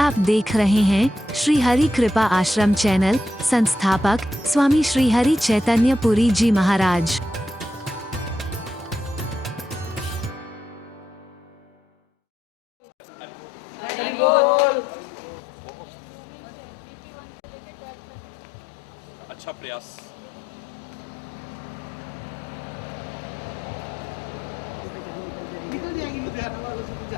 आप देख रहे हैं श्री हरि कृपा आश्रम चैनल। संस्थापक स्वामी श्री हरि चैतन्य पुरी जी महाराज। अच्छा प्रयास। निकल जाएंगी लुधियाना वालों से कुछ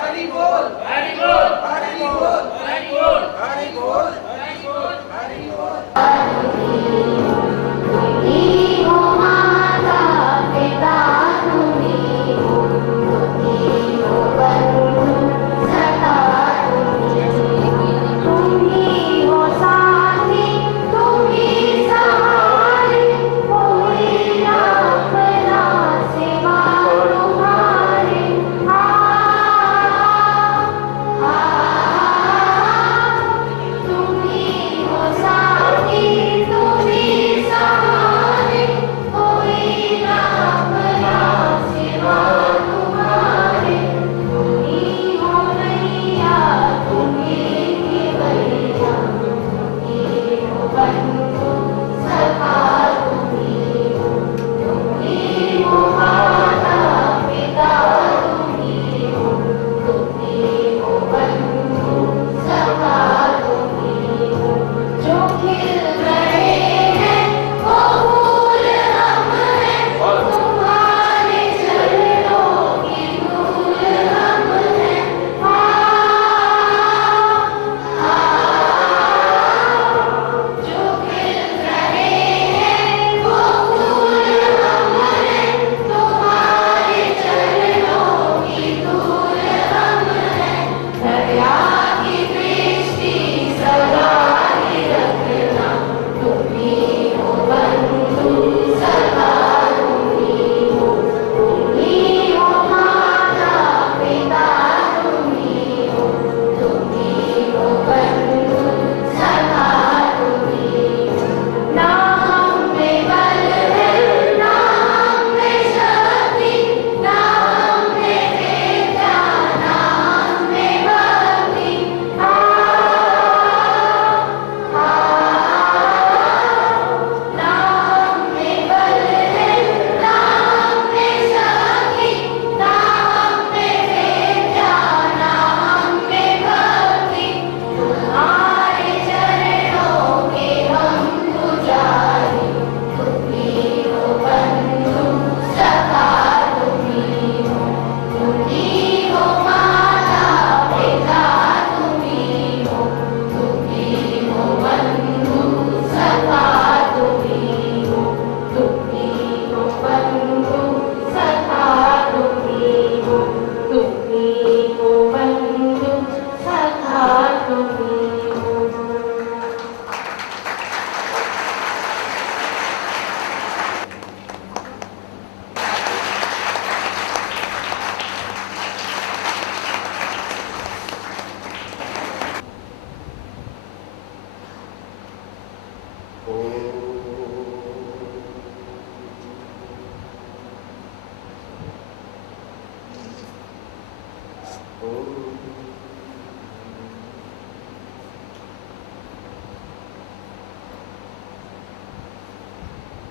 हरि बोल, हरि बोल, हरि बोल, हरि बोल, हरि बोल, हरि बोल, हरि बोल।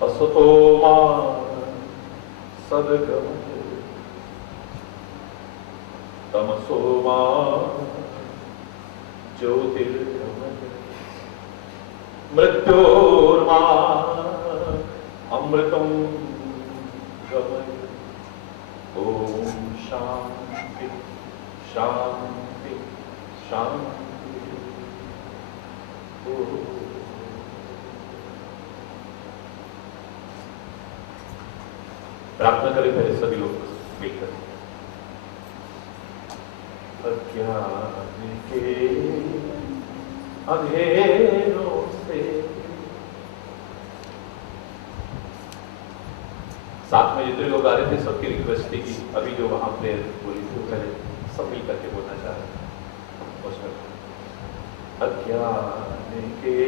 असतो मा सद्गमय तमसो मा ज्योतिर्गमय मृत्योर्मा अमृतं गमय। ओम शांति शांति शांति। ओम प्रार्थना करें मेरे सभी लोग मिलकर। अज्ञान के अंधेरों से साथ में जितने लोग आ रहे थे सबकी रिक्वेस्ट थी कि अभी जो वहां प्रेयर बोली थी पहले सब मिल करके बोलना चाह रहे थे उसमें अज्ञान के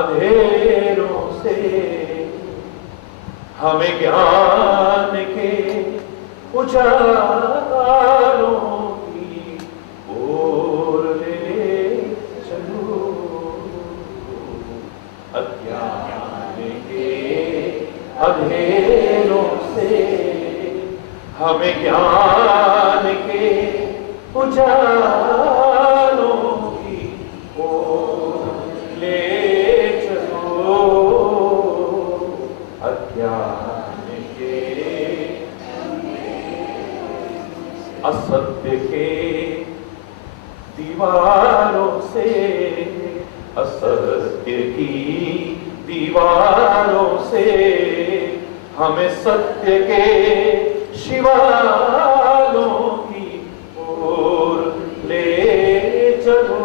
अंधेरों से हमें ज्ञान के उजालों की ओर ले चलो। अज्ञान के अंधेरों से हमें ज्ञान के उजालों की ओर ले चलो। अज्ञान के असत्य के दीवारों से असत्य की दीवारों से हमें सत्य के शिवालों की ओर ले चलो।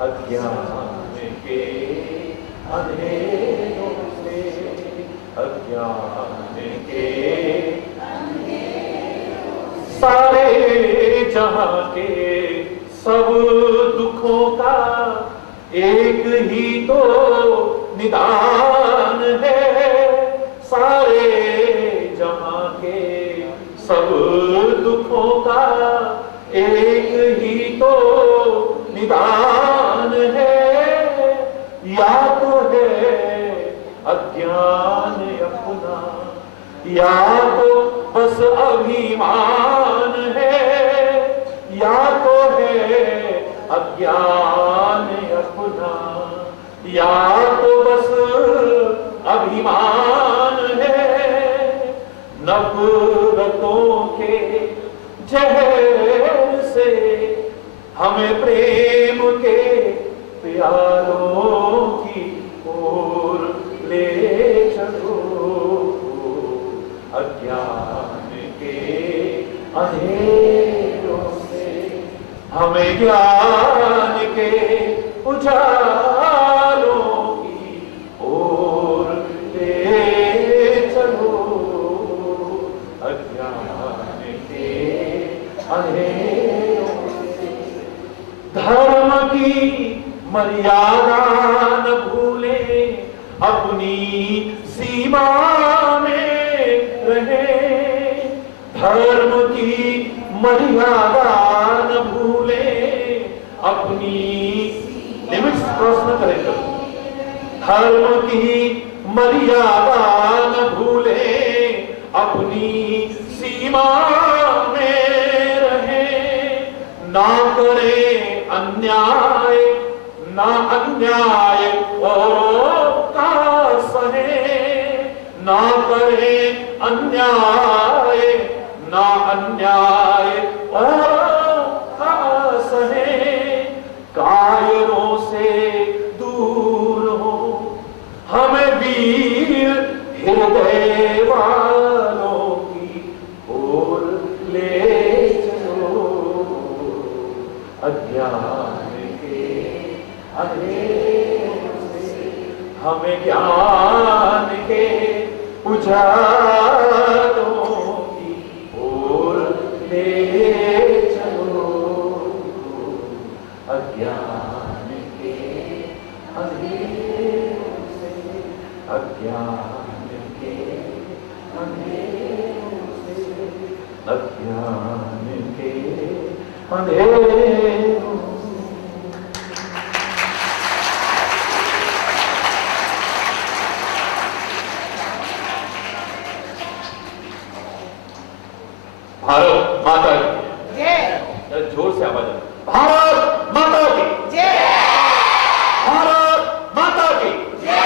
अज्ञान के अंधेरों से अज्ञान के सारे जहां के सब दुखों का एक ही तो निदान है। सारे जहां के सब दुखों का एक ही तो निदान है। या तो है अज्ञान अपना या तो बस अभिमान है। या तो है अज्ञान अपना या तो बस अभिमान है। नफरतों के जहर से हमें प्रेम के प्यालों की ओर ले चलो। अज्ञान के अंधेरों से हमें ज्ञान के उजालों की ओर ले चलो। अज्ञान के अंधेरों से धर्म की मर्यादा न भूले अपनी सीमा में रहे। धर्म की मर्यादा न भूले अपनी लिमिट्स क्रॉस न करें कभी। धर्म की मर्यादा न भूले अपनी सीमा में रहे। ना करे अन्याय ना अन्याय औरों का सहे। ना करे अन्याय ना अन्याय औरों का सहे। कायरों से दूर हो हमें वीर हृदय वालों की ओर ले चलो। अज्ञान के अंधेरों से हमें ज्ञान के उजालों की ओर ले चलो। अज्ञान के अंधेरों से अज्ञान के अंधेरों से अज्ञान के अंधेरों से। भारत माता की जय। जोर से आवाज है। भारत माता की जय। भारत माता की जय।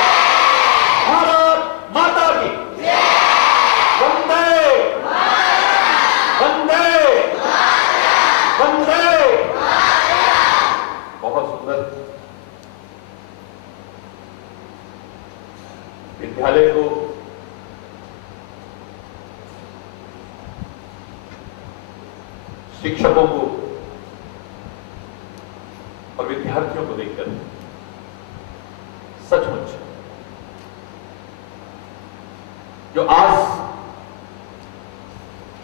भारत माता की जय। वंदे वंदे वंदे। बहुत सुंदर विद्यालय को शिक्षकों को और विद्यार्थियों को देखकर सचमुच जो आज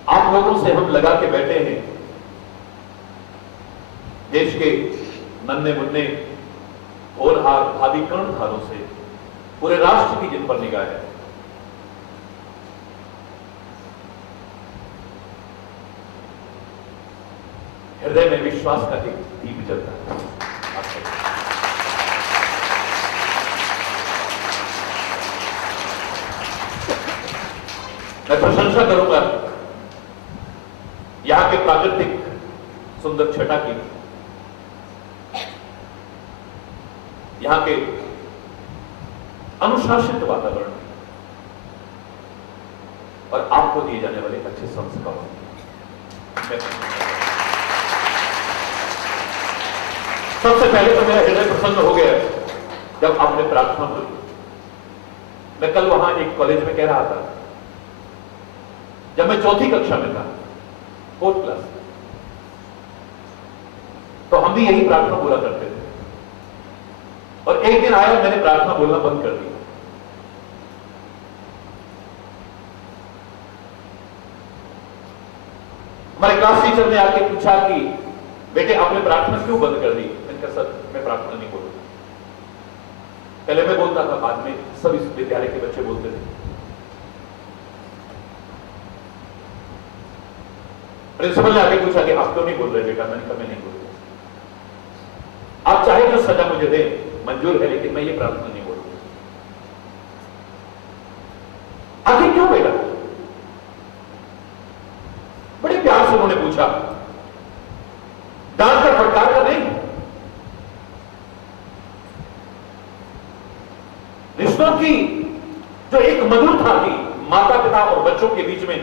आप लोगों से हम लगा के बैठे हैं, देश के नन्हे मुन्ने होनहार भावी कर्णधारों से पूरे राष्ट्र की जिन पर निगाह है, हृदय में विश्वास का एक दीप जलता है। मैं प्रशंसा करूंगा यहां के प्राकृतिक सुंदर छटा की, यहां के अनुशासित वातावरण और आपको दिए जाने वाले अच्छे संस्कारों। सबसे पहले तो मेरा हृदय प्रसन्न हो गया जब आपने प्रार्थना बोली। मैं कल वहां एक कॉलेज में कह रहा था, जब मैं चौथी कक्षा में था, 4th क्लास, तो हम भी यही प्रार्थना बोला करते थे। और एक दिन आया, मैंने प्रार्थना बोलना बंद कर दिया। हमारे क्लास टीचर ने आके पूछा कि बेटे आपने प्रार्थना क्यों बंद कर दी? मैंने कहा सर मैं प्रार्थना नहीं बोलूंगा। पहले मैं बोलता था, बाद में सब इस विद्यालय के बच्चे बोलते थे। प्रिंसिपल ने आके पूछा कि आप क्यों नहीं बोल रहे बेटा? मैंने कहा मैं नहीं बोल रहा। आप चाहे जो सजा मुझे दें मंजूर है, लेकिन मैं ये प्रार्थना नहीं बोलूंगा। आखिर क्यों बेटा? बड़े प्यार से उन्होंने पूछा, डांट कर फटकार कर नहीं। रिश्तों की जो एक मधुरता थी माता पिता और बच्चों के बीच में,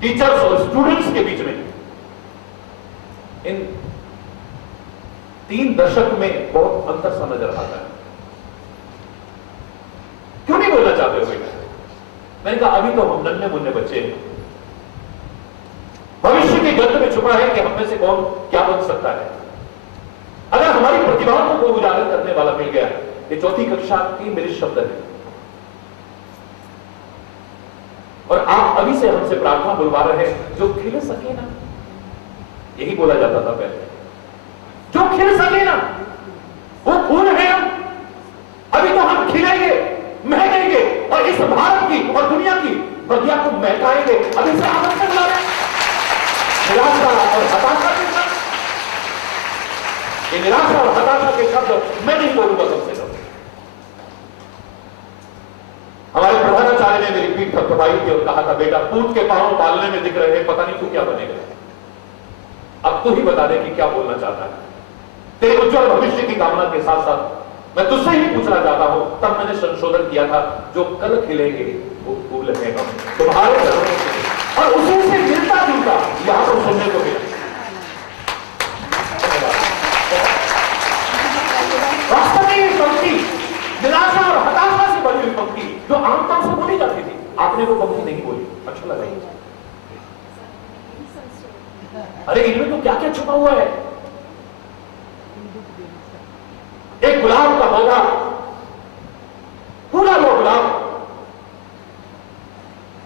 टीचर्स और स्टूडेंट्स के बीच में, इन 3 दशक में बहुत अंतर सा नजर आता है। क्यों नहीं बोलना चाहते हो बेटा? मैंने कहा अभी तो हम नन्हे मुन्ने बच्चे हैं, भविष्य के गर्त में छुपा है कि हम में से कौन क्या बन सकता है। अगर हमारी प्रतिभाओं को उजागर करने वाला मिल गया, ये चौथी कक्षा की मेरे शब्द है, और आप अभी से हमसे प्रार्थना बुलवा रहे हैं, जो खिल सके ना, यही बोला जाता था पहले, जो खिल सके ना वो फूल है हम। अभी तो हम खिलेंगे, महकेंगे और इस भारत की और दुनिया की बगिया को महकाएंगे। अभी से आनंद से रहे निराशा और हताशा के शब्द, ये निराशा और हताशा के शब्द मैं नहीं बोलूंगा कम से कम। हमारे प्रधानाचार्य ने मेरी पीठ थपथपाई थी और कहा था बेटा पूत के पांव पालने में दिख रहे हैं, पता नहीं तू क्या बनेगा। अब तू ही बता दे कि क्या बोलना चाहता है। तेरे उज्जवल भविष्य की कामना के साथ साथ मैं तुझसे ही पूछना चाहता हूं, तब मैंने संशोधन किया था, जो कल खिलेंगे वो फूल है हम तुम्हारे चरणों से, और उसी से मिलता जुलता यहां पर सुनने को मिला। वास्तव में ये पंक्ति निराशा और हताशा से बनी हुई पंक्ति जो आमतौर से बोली जाती थी, आपने वो पंक्ति नहीं बोली। अच्छा लगा। अरे इनमें तो क्या क्या छुपा हुआ है। एक गुलाब का पौधा, पूरा वो गुलाब,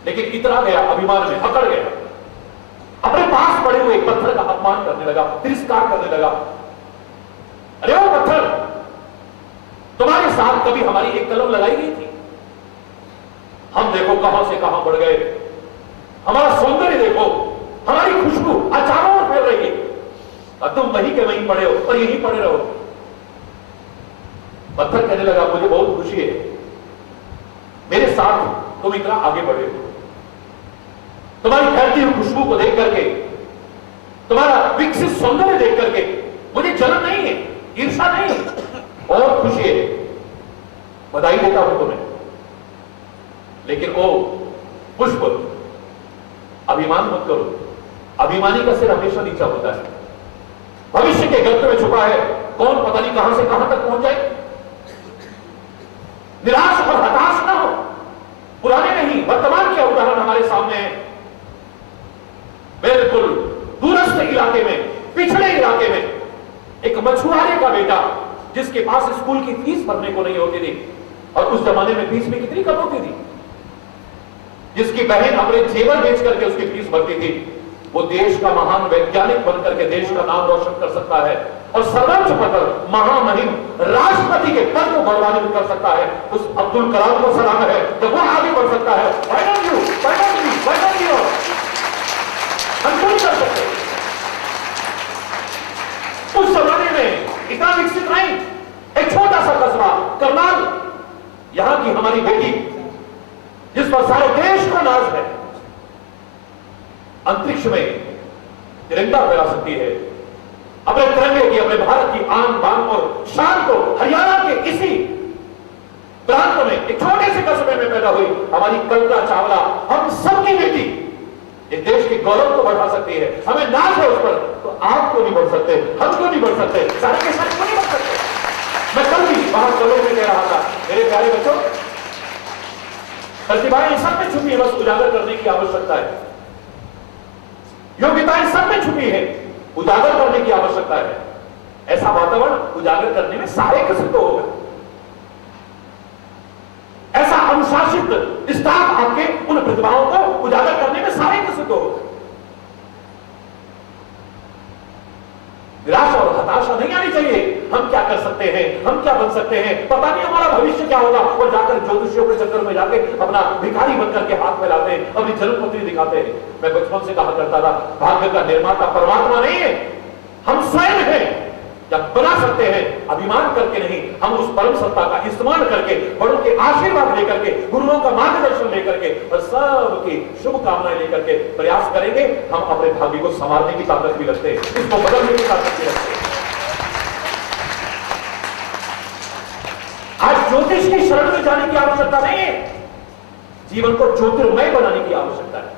लेकिन इतना गया अभिमान में, अकड़ गया, अपने पास पड़े हुए एक पत्थर का अपमान करने लगा, तिरस्कार करने लगा। अरे वो पत्थर, तुम्हारे साथ कभी हमारी एक कलम लगाई गई थी? हम देखो कहां से कहां बढ़ गए। हमारा सौंदर्य देखो, हमारी खुशबू चारों ओर फैल रही है, और तुम वहीं के वहीं पड़े हो और यहीं पड़े रहो। पत्थर कहने लगा मुझे बहुत खुशी है, मेरे साथ तुम इतना आगे बढ़े हो। तुम्हारी फैलती हुई खुशबू को देख करके, तुम्हारा विकसित सौंदर्य देख करके मुझे जलन नहीं है, ईर्षा नहीं है, और खुशी है। बधाई देता हूं तुम्हें। लेकिन ओ पुष्प, अभिमान मत करो। अभिमानी का सिर हमेशा नीचा होता है। भविष्य के गर्त में छुपा है, कौन पता नहीं कहां से कहां तक पहुंच जाए। निराश और हताश ना हो। पुराने नहीं, वर्तमान के उदाहरण हमारे सामने है। बिल्कुल दूरस्थ इलाके में, पिछड़े इलाके में एक मछुआरे का बेटा जिसके पास स्कूल की फीस भरने को नहीं होती थी, और उस जमाने में फीस भी कितनी कम होती थी, जिसकी बहन अपने जेवर बेच करके उसकी फीस भरती थी, वो देश का महान वैज्ञानिक बनकर के देश का नाम रोशन कर सकता है और सर्वोच्च पद पर महामहिम राष्ट्रपति के पद को गौरवान्वित कर सकता है। उस अब्दुल कलाम को सलाम है तो वो आगे बढ़ सकता है। Why don't you? Why don't we? Why don't you? हम क्यों नहीं कर सकते? उस जमाने में इतना विकसित नहीं, एक छोटा सा कस्बा करनाल, यहां की हमारी बेटी जिस पर सारे देश को नाज है, अंतरिक्ष में तिरंगा फहरा सकती है, अपने तिरंगे की, अपने भारत की आन बान और शान को हरियाणा के इसी प्रांत में एक छोटे से कस्बे में पैदा हुई हमारी कल्पना चावला हम सबकी बेटी इस देश के गौरव को बढ़ा सकती है। हमें नाज है उस पर, तो आप क्यों नहीं बढ़ सकते, हम क्यों नहीं बढ़ सकते, सारे के सारे क्यों नहीं बढ़ सकते? मैं कल भी वहां कलों में कह रहा था, मेरे प्यारे बच्चों, प्रतिभाएं सब में छुपी है, बस उजागर करने की आवश्यकता है। योग्यताएं सब में छुपी है, उजागर करने की आवश्यकता है। ऐसा वातावरण उजागर करने में सारे किसी को होगा। ऐसा अनुशासित स्टाफ आपके उन प्रतिभाओं को उजागर करने में सारे किसी को होगा। निराशा और हताशा नहीं आनी चाहिए। हम क्या कर सकते हैं, हम क्या बन सकते हैं, पता नहीं हमारा भविष्य क्या होगा, और जाकर ज्योतिषियों के चक्कर में जाके अपना भिखारी बनकर के हाथ फैलाते हैं, अपनी जन्मपत्री दिखाते हैं। मैं बचपन से कहा करता था, भाग्य का निर्माता परमात्मा नहीं है, हम स्वयं हैं। जब बना सकते हैं अभिमान करके नहीं, हम उस परम सत्ता का इस्तेमाल करके, बड़ों के आशीर्वाद लेकर के, गुरुओं का मार्गदर्शन लेकर के और सबकी शुभकामनाएं लेकर के प्रयास करेंगे, हम अपने भाग्य को संवारने की ताकत भी रखते हैं, इसको बदलने की ताकत भी रखते हैं। आज ज्योतिष की शरण में जाने की आवश्यकता नहीं है, जीवन को ज्योतिर्मय बनाने की आवश्यकता है।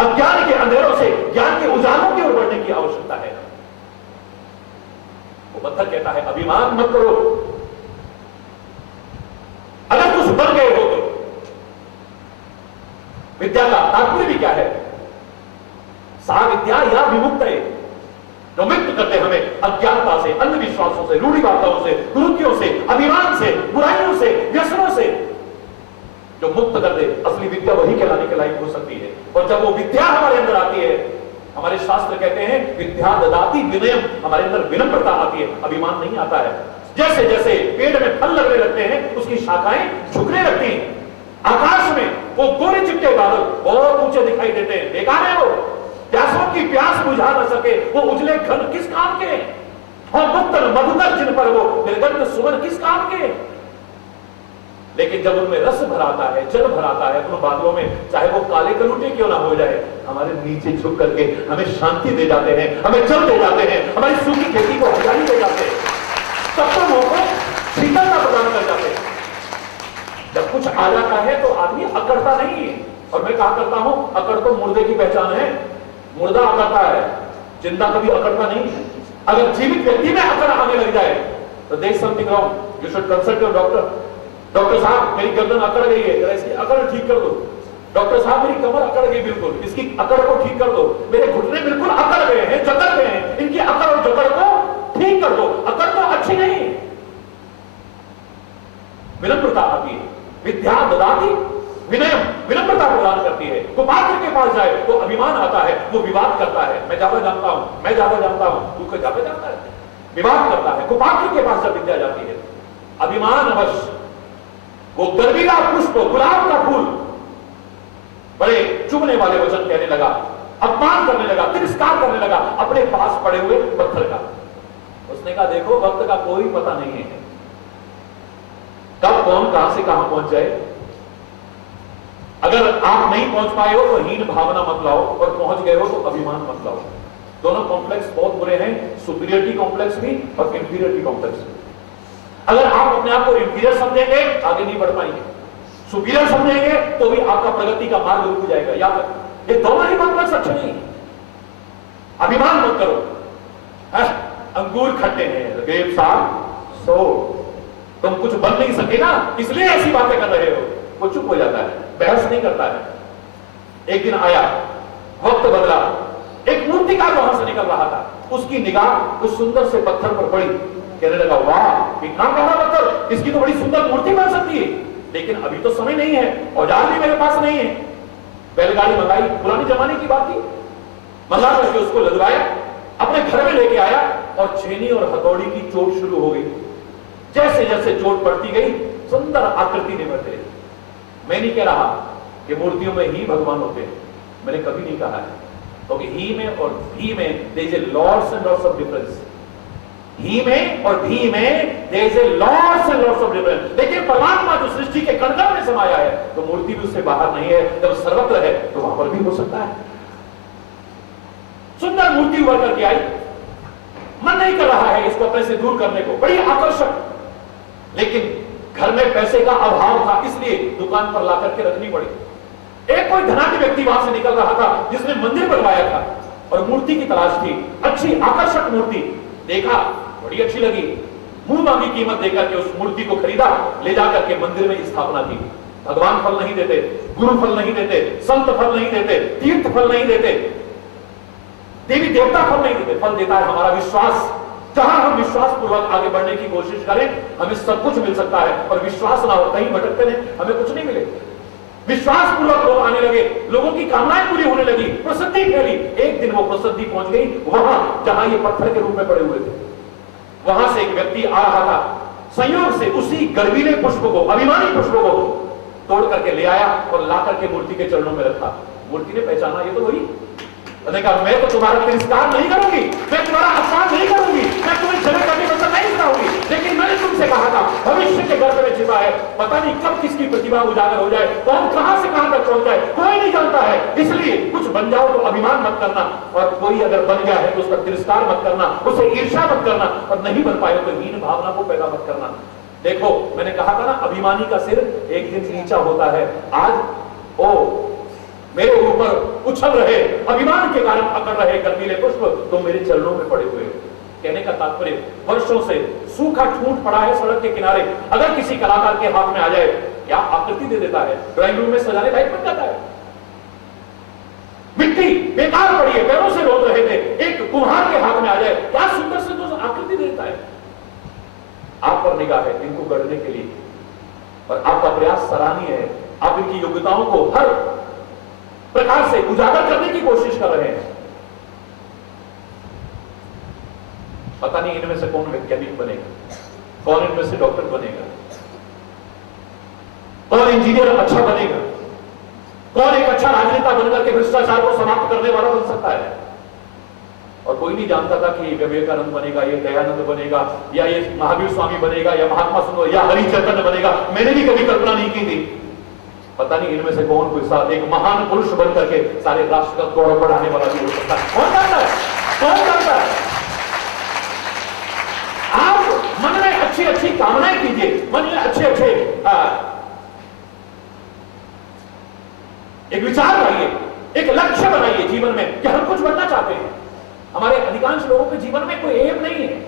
अज्ञान के अंधेरों से ज्ञान के उजालों की ओर बढ़ने की आवश्यकता है। वो पत्थर कहता है अभिमान मत करो, अगर कुछ बन गए हो तो। विद्या का तात्पर्य भी क्या है? सा विद्या या विमुक्त है, जो मुक्त करते हमें अज्ञानता से, अंधविश्वासों से, रूढ़िवादिताओं से, कुरीतियों से, अभिमान से, बुराइयों से, व्यसनों से, जो मुक्त कर दे। असली विद्या वही कहलाने के लायक हो सकती है। और जब वो विद्या हमारे अंदर आती है, हमारे शास्त्र कहते हैं विद्या ददाति विनयम, हमारे अंदर विनम्रता आती है, अभिमान नहीं आता है। जैसे जैसे पेड़ में फल लगने लगते हैं, उसकी शाखाएं झुकने लगती हैं। आकाश में वो गोरे चिट्टे बादल बहुत ऊंचे दिखाई देते हैं, बेकार है वो, प्यासों की प्यास बुझा न सके वो उजले घन किस काम के, और मुक्तन मधुकर जिन पर वो निर्गंध सुमन किस काम के। लेकिन जब उनमें रस भराता है, जल भराता है, उन बादलों में चाहे वो काले कलूटे क्यों ना हो जाए, हमारे नीचे झुक करके हमें शांति दे जाते हैं, हमें जल दे जाते हैं, हमारी सूखी खेती को हरियाली दे जाते हैं, तत्वों को शीतलता प्रदान कर जाते हैं। जब कुछ आ जाता है तो आदमी अकड़ता नहीं है। और मैं कहा करता हूं, अकड़ तो मुर्दे की पहचान है, मुर्दा अकड़ता है, जिंदा कभी अकड़ता नहीं है। अगर जीवित व्यक्ति में अकड़ आने लग जाए तो there is something wrong, you should consult your doctor. Doctor साहब मेरी गर्दन अकड़ गई है, जरा इसकी अकड़ ठीक कर दो। डॉक्टर साहब मेरी कमर अकड़ गई, बिल्कुल इसकी अकड़ को ठीक कर दो। मेरे घुटने बिल्कुल अकड़ गए हैं, जकड़ गए हैं, इनकी अकड़ और जकड़ को ठीक कर दो। अकड़ तो अच्छी नहीं। विनम्रता आती है, विद्या ददाति विनयम, विनम्रता प्रदान करती है। कुपात्र के पास जाए तो अभिमान आता है, वो विवाद करता है, मैं ज्यादा जानता हूं, मैं ज्यादा जानता हूं, तू क्या ज्यादा जानता है, विवाद करता है। कुपात्र के पास जब विद्या जाती है, अभिमान अवश्य, वो गर्वीला पुष्प, गुलाब का फूल, बड़े चुभने वाले वचन कहने लगा, अपमान करने लगा, तिरस्कार करने लगा अपने पास पड़े हुए पत्थर का। उसने कहा देखो वक्त का कोई पता नहीं है, कब कौन कहां से कहां पहुंच जाए। अगर आप नहीं पहुंच पाए हो तो हीन भावना मत लाओ, और पहुंच गए हो तो अभिमान मत लाओ। दोनों कॉम्प्लेक्स बहुत बुरे हैं, सुपीरियरिटी कॉम्प्लेक्स भी और इंफीरियरिटी कॉम्प्लेक्स भी। अगर आप अपने आप को इंफीरियर समझेंगे आगे नहीं बढ़ पाएंगे, सुपीरियर समझेंगे तो भी आपका प्रगति का मार्ग रुक जाएगा। याद रखो, ये दोनों ही कॉम्प्लेक्स अच्छे नहीं। अभिमान मत करो, अंगूर खट्टे हैं, ग्रेप्स आर सोर, तुम कुछ बन नहीं सके ना इसलिए ऐसी बातें कर रहे हो। वो चुप हो जाता है, बहस नहीं करता है। एक दिन आया, वक्त बदला, एक मूर्तिकार वहां से निकल रहा था, उसकी निगाह उस सुंदर से पत्थर पर पड़ी। कहने लगा, वाह इतना प्यारा पत्थर, इसकी तो बड़ी सुंदर मूर्ति बन सकती है, लेकिन अभी तो समय नहीं है, औजार भी मेरे पास नहीं है। बैलगाड़ी मंगाई, पुराने जमाने की बात थी, मंगा करके उसको लदवाया, अपने घर में लेके आया और छेनी और हथौड़ी की चोट शुरू हो गई। जैसे जैसे चोट पड़ती गई सुंदर आकृति निभरते रही। मैं नहीं कह रहा कि मूर्तियों में ही भगवान होते हैं, मैंने कभी नहीं कहा है, क्योंकि ही में और भी में there is a lots and lots of difference. ही में और भी में there is a lots and lots of difference. देखिए परमात्मा जो सृष्टि के कण-कण में समाया है, तो मूर्ति भी उससे बाहर नहीं है। जब सर्वत्र है तो वहां पर भी हो सकता है। सुंदर मूर्ति उभर करके आई, मन नहीं कर रहा है इसको अपने से दूर करने को, बड़ी आकर्षक, लेकिन घर में पैसे का अभाव था, इसलिए दुकान पर ला करके रखनी पड़ी। एक कोई धनाढ्य व्यक्ति वहां से निकल रहा था जिसने मंदिर बनवाया था और मूर्ति की तलाश थी, अच्छी आकर्षक मूर्ति। देखा, बड़ी अच्छी लगी, मुंह मांगी कीमत देकर के उस मूर्ति को खरीदा, ले जाकर के मंदिर में स्थापना की। भगवान फल नहीं देते, गुरु फल नहीं देते, संत फल नहीं देते, तीर्थ फल नहीं देते, देवी देवता फल नहीं देते, फल देता है हमारा विश्वास। जहां हम विश्वास पूर्वक आगे बढ़ने की कोशिश करें, हमें सब कुछ मिल सकता है, और विश्वास ना हो, कहीं भटकते रहे, हमें कुछ नहीं मिले। विश्वास पूर्वक लोग आने लगे, लोगों की कामनाएं पूरी होने लगी, प्रसिद्धि फैली। एक दिन वो प्रसिद्धि पहुंच गई वहां जहां ये पत्थर के रूप में पड़े हुए थे। वहां से एक व्यक्ति आ रहा था, संयोग से उसी गर्वीले पुष्प को, अभिमानी पुष्प को तोड़ करके ले आया और ला करके मूर्ति के चरणों में रखा। मूर्ति ने पहचाना, ये तो वही। मैंने कहा, मैं तो तुम्हारा तिरस्कार नहीं करूंगी, मैं तुम्हारा अपमान नहीं करूंगी, मैं तुम्हें जगह करने का नहीं सिखाऊंगी, लेकिन मैंने तुमसे कहा था भविष्य के गर्भ में छिपा है, पता नहीं कब किसकी प्रतिभा उजागर हो जाए, कौन कहां से कहां तक पहुंच जाए, कोई नहीं जानता है। इसलिए कुछ बन जाओ तो अभिमान मत करना, और कोई अगर बन गया है तो उसका तिरस्कार मत करना, उसे ईर्ष्या मत करना, और नहीं बन पाए तो हीन भावना को पैदा मत करना। देखो, मैंने कहा था ना, अभिमानी का सिर एक दिन नीचा होता है। आज ओ मेरे ऊपर उछल रहे, अभिमान के कारण अकड़ रहे गर्वीले पुष्प, तो मेरे चरणों में पड़े हुए। कहने का तात्पर्य, वर्षों से सूखा ठूंठ पड़ा है सड़क के किनारे, अगर किसी कलाकार के हाथ में आ जाए, क्या आकृति दे देता है, ड्राइंग रूम में सजाने लायक बन जाता है। मिट्टी बेकार पड़ी है, पैरों से रोक रहे थे, एक कुम्हार के हाथ में आ जाए, क्या सुंदर सुंदर आकृति देता है। आप पर निगाह है इनको गढ़ने के लिए, और आपका प्रयास सराहनीय है। आप इनकी योग्यताओं को हर प्रकार से उजागर करने की कोशिश कर रहे हैं। पता नहीं इनमें से कौन वैज्ञानिक बनेगा, कौन इनमें से डॉक्टर बनेगा, कौन इंजीनियर अच्छा बनेगा, कौन एक अच्छा राजनेता बनकर के भ्रष्टाचार को समाप्त करने वाला बन सकता है। और कोई नहीं जानता था कि विवेकानंद बनेगा, ये दयानंद बनेगा, या ये महावीर स्वामी बनेगा, या महात्मा सुंदर, या हरि चैतन्य बनेगा। मैंने भी कभी कल्पना नहीं की थी। पता नहीं इनमें से कौन कोई सा एक महान पुरुष बन करके सारे राष्ट्र का गौरव बढ़ाने वाला भी हो सकता है। कौन जानता है, कौन जानता है। आप मन में अच्छी अच्छी कामनाएं कीजिए, मन में अच्छे अच्छे एक विचार लाइए, एक लक्ष्य बनाइए जीवन में कि हम कुछ बनना चाहते हैं। हमारे अधिकांश लोगों के जीवन में कोई एम नहीं है,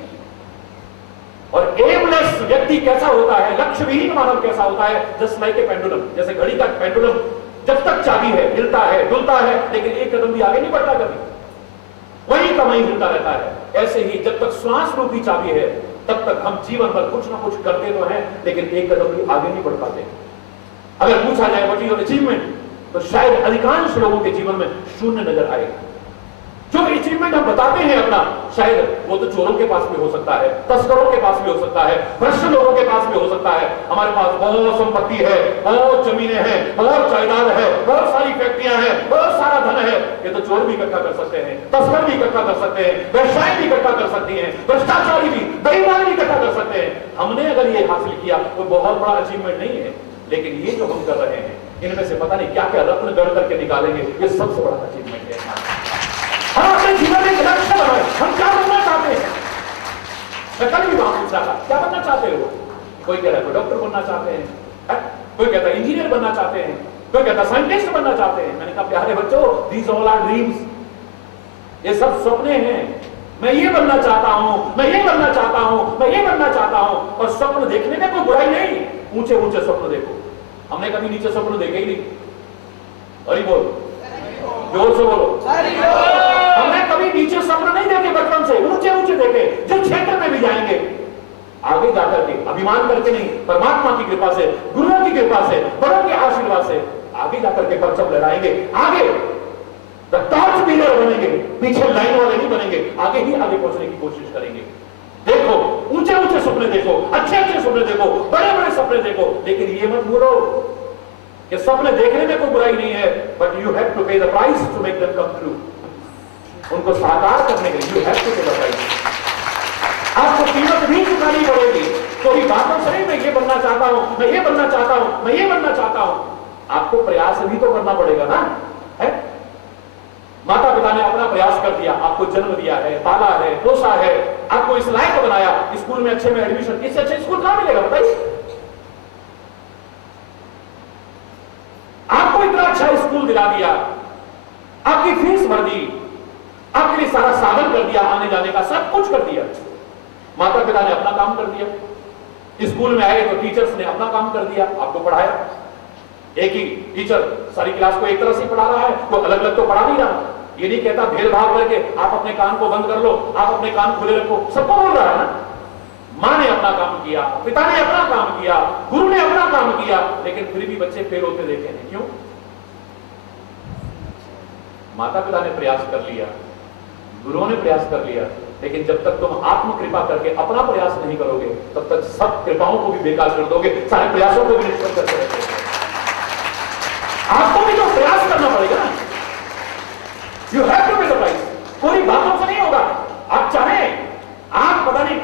और एमलेस व्यक्ति कैसा होता है, लक्ष्य विहीन मानव कैसा होता है, जस्ट लाइक ए पेंडुलम, जैसे घड़ी का पेंडुलम जब तक चाबी है, हिलता है, डुलता है, लेकिन एक कदम भी आगे नहीं बढ़ता, कभी वही का वही हिलता रहता है। ऐसे ही जब तक श्वास रूपी चाबी है, तब तक हम जीवन भर कुछ ना कुछ करते तो हैं, लेकिन एक कदम भी आगे नहीं बढ़ पाते। अगर पूछा जाए व्हाट इज योर अचीवमेंट, तो शायद अधिकांश लोगों के जीवन में शून्य नजर आएगा। जो अचीवमेंट हम बताते हैं अपना, शायद वो तो चोरों के पास भी हो सकता है, तस्करों के पास भी हो सकता है, भ्रष्ट लोगों के पास भी हो सकता है। हमारे पास बहुत संपत्ति है, बहुत जमीनें हैं, बहुत जायदाद है, बहुत सारी फैक्ट्रियां हैं, बहुत सारा धन है। ये तो चोर भी इकट्ठा कर सकते हैं, तस्कर भी इकट्ठा कर सकते हैं, व्यवसाय भी इकट्ठा कर सकती हैं, भ्रष्टाचारी भी, बेईमान भी इकट्ठा कर सकते हैं। हमने अगर ये हासिल किया तो बहुत बड़ा अचीवमेंट नहीं है, लेकिन ये जो हम कर रहे हैं, इनमें से पता नहीं क्या क्या रत्न गढ़ करके निकालेंगे, ये सबसे बड़ा अचीवमेंट है। हम अपने जीवन में एक लक्ष्य बनाए, हम क्या बनना चाहते हैं। मैं कल भी वहां पूछा था, क्या बनना चाहते हो? कोई कह रहा है डॉक्टर बनना चाहते हैं, कोई कहता है इंजीनियर बनना चाहते हैं, कोई कहता है साइंटिस्ट बनना चाहते हैं। मैंने कहा प्यारे बच्चों, दीज ऑल आर ड्रीम्स, ये सब सपने हैं। मैं ये बनना चाहता हूं, मैं ये बनना चाहता हूं, मैं ये बनना चाहता हूं, और स्वप्न देखने में कोई बुराई नहीं, ऊंचे ऊंचे स्वप्न देखो। हमने कभी नीचे स्वप्न देखे ही नहीं। अरे बोल, जोर से बोलो। हमने कभी नीचे सपने नहीं देखे बचपन से, ऊंचे ऊंचे देखे, जो क्षेत्र में भी जाएंगे आगे जाकर के, अभिमान करके नहीं, परमात्मा की कृपा से, गुरुओं की कृपा से, बड़ों के आशीर्वाद से आगे जाकर के परचम लहराएंगे, आगे टॉर्च बीनर बनेंगे, पीछे लाइन वाले नहीं बनेंगे, आगे ही आगे पहुंचने की कोशिश करेंगे। देखो, ऊंचे ऊंचे सपने देखो, अच्छे अच्छे सपने देखो, बड़े बड़े सपने देखो, लेकिन ये मत भूलो कि सपने देखने में कोई बुराई नहीं है, but you have to pay the price to make them come true. उनको साकार करने के लिए you have to pay the price. आपको कीमत भी चुकानी पड़ेगी। कोई बातों से नहीं, मैं ये बनना चाहता हूं, मैं ये बनना चाहता हूं, मैं ये बनना चाहता हूं, आपको प्रयास भी तो करना पड़ेगा ना, है? माता पिता ने अपना प्रयास कर दिया, आपको जन्म दिया है, पाला है, पोसा है, आपको इस लायक बनाया, स्कूल में अच्छे में एडमिशन, इससे अच्छे स्कूल कहां मिलेगा बताइए? आपको इतना अच्छा स्कूल दिला दिया, आपकी फीस भर दी, आपके लिए सारा साधन कर दिया, आने जाने का सब कुछ कर दिया। माता पिता ने अपना काम कर दिया, स्कूल में आए तो टीचर्स ने अपना काम कर दिया, आपको पढ़ाया। एक ही टीचर सारी क्लास को एक तरह से पढ़ा रहा है, वो अलग अलग तो पढ़ा नहीं रहा। ये नहीं कहता भेदभाव करके आप अपने कान को बंद कर लो, आप अपने कान खुले रखो, सबको बोल रहा है ना। मां ने अपना काम किया, पिता ने अपना काम किया, गुरु ने अपना काम किया, लेकिन फिर भी बच्चे फेल होते देखे हैं। क्यों? माता पिता ने प्रयास कर लिया, गुरुओं ने प्रयास कर लिया, लेकिन जब तक तुम आत्म कृपा करके अपना प्रयास नहीं करोगे, तब तक सब कृपाओं को भी बेकार कर दोगे, सारे प्रयासों को भी निष्फल करते रहोगे। आपको भी तो प्रयास करना पड़ेगा ना। You have to be the price. कोई बातों से नहीं होगा। आप चाहें, आप पता नहीं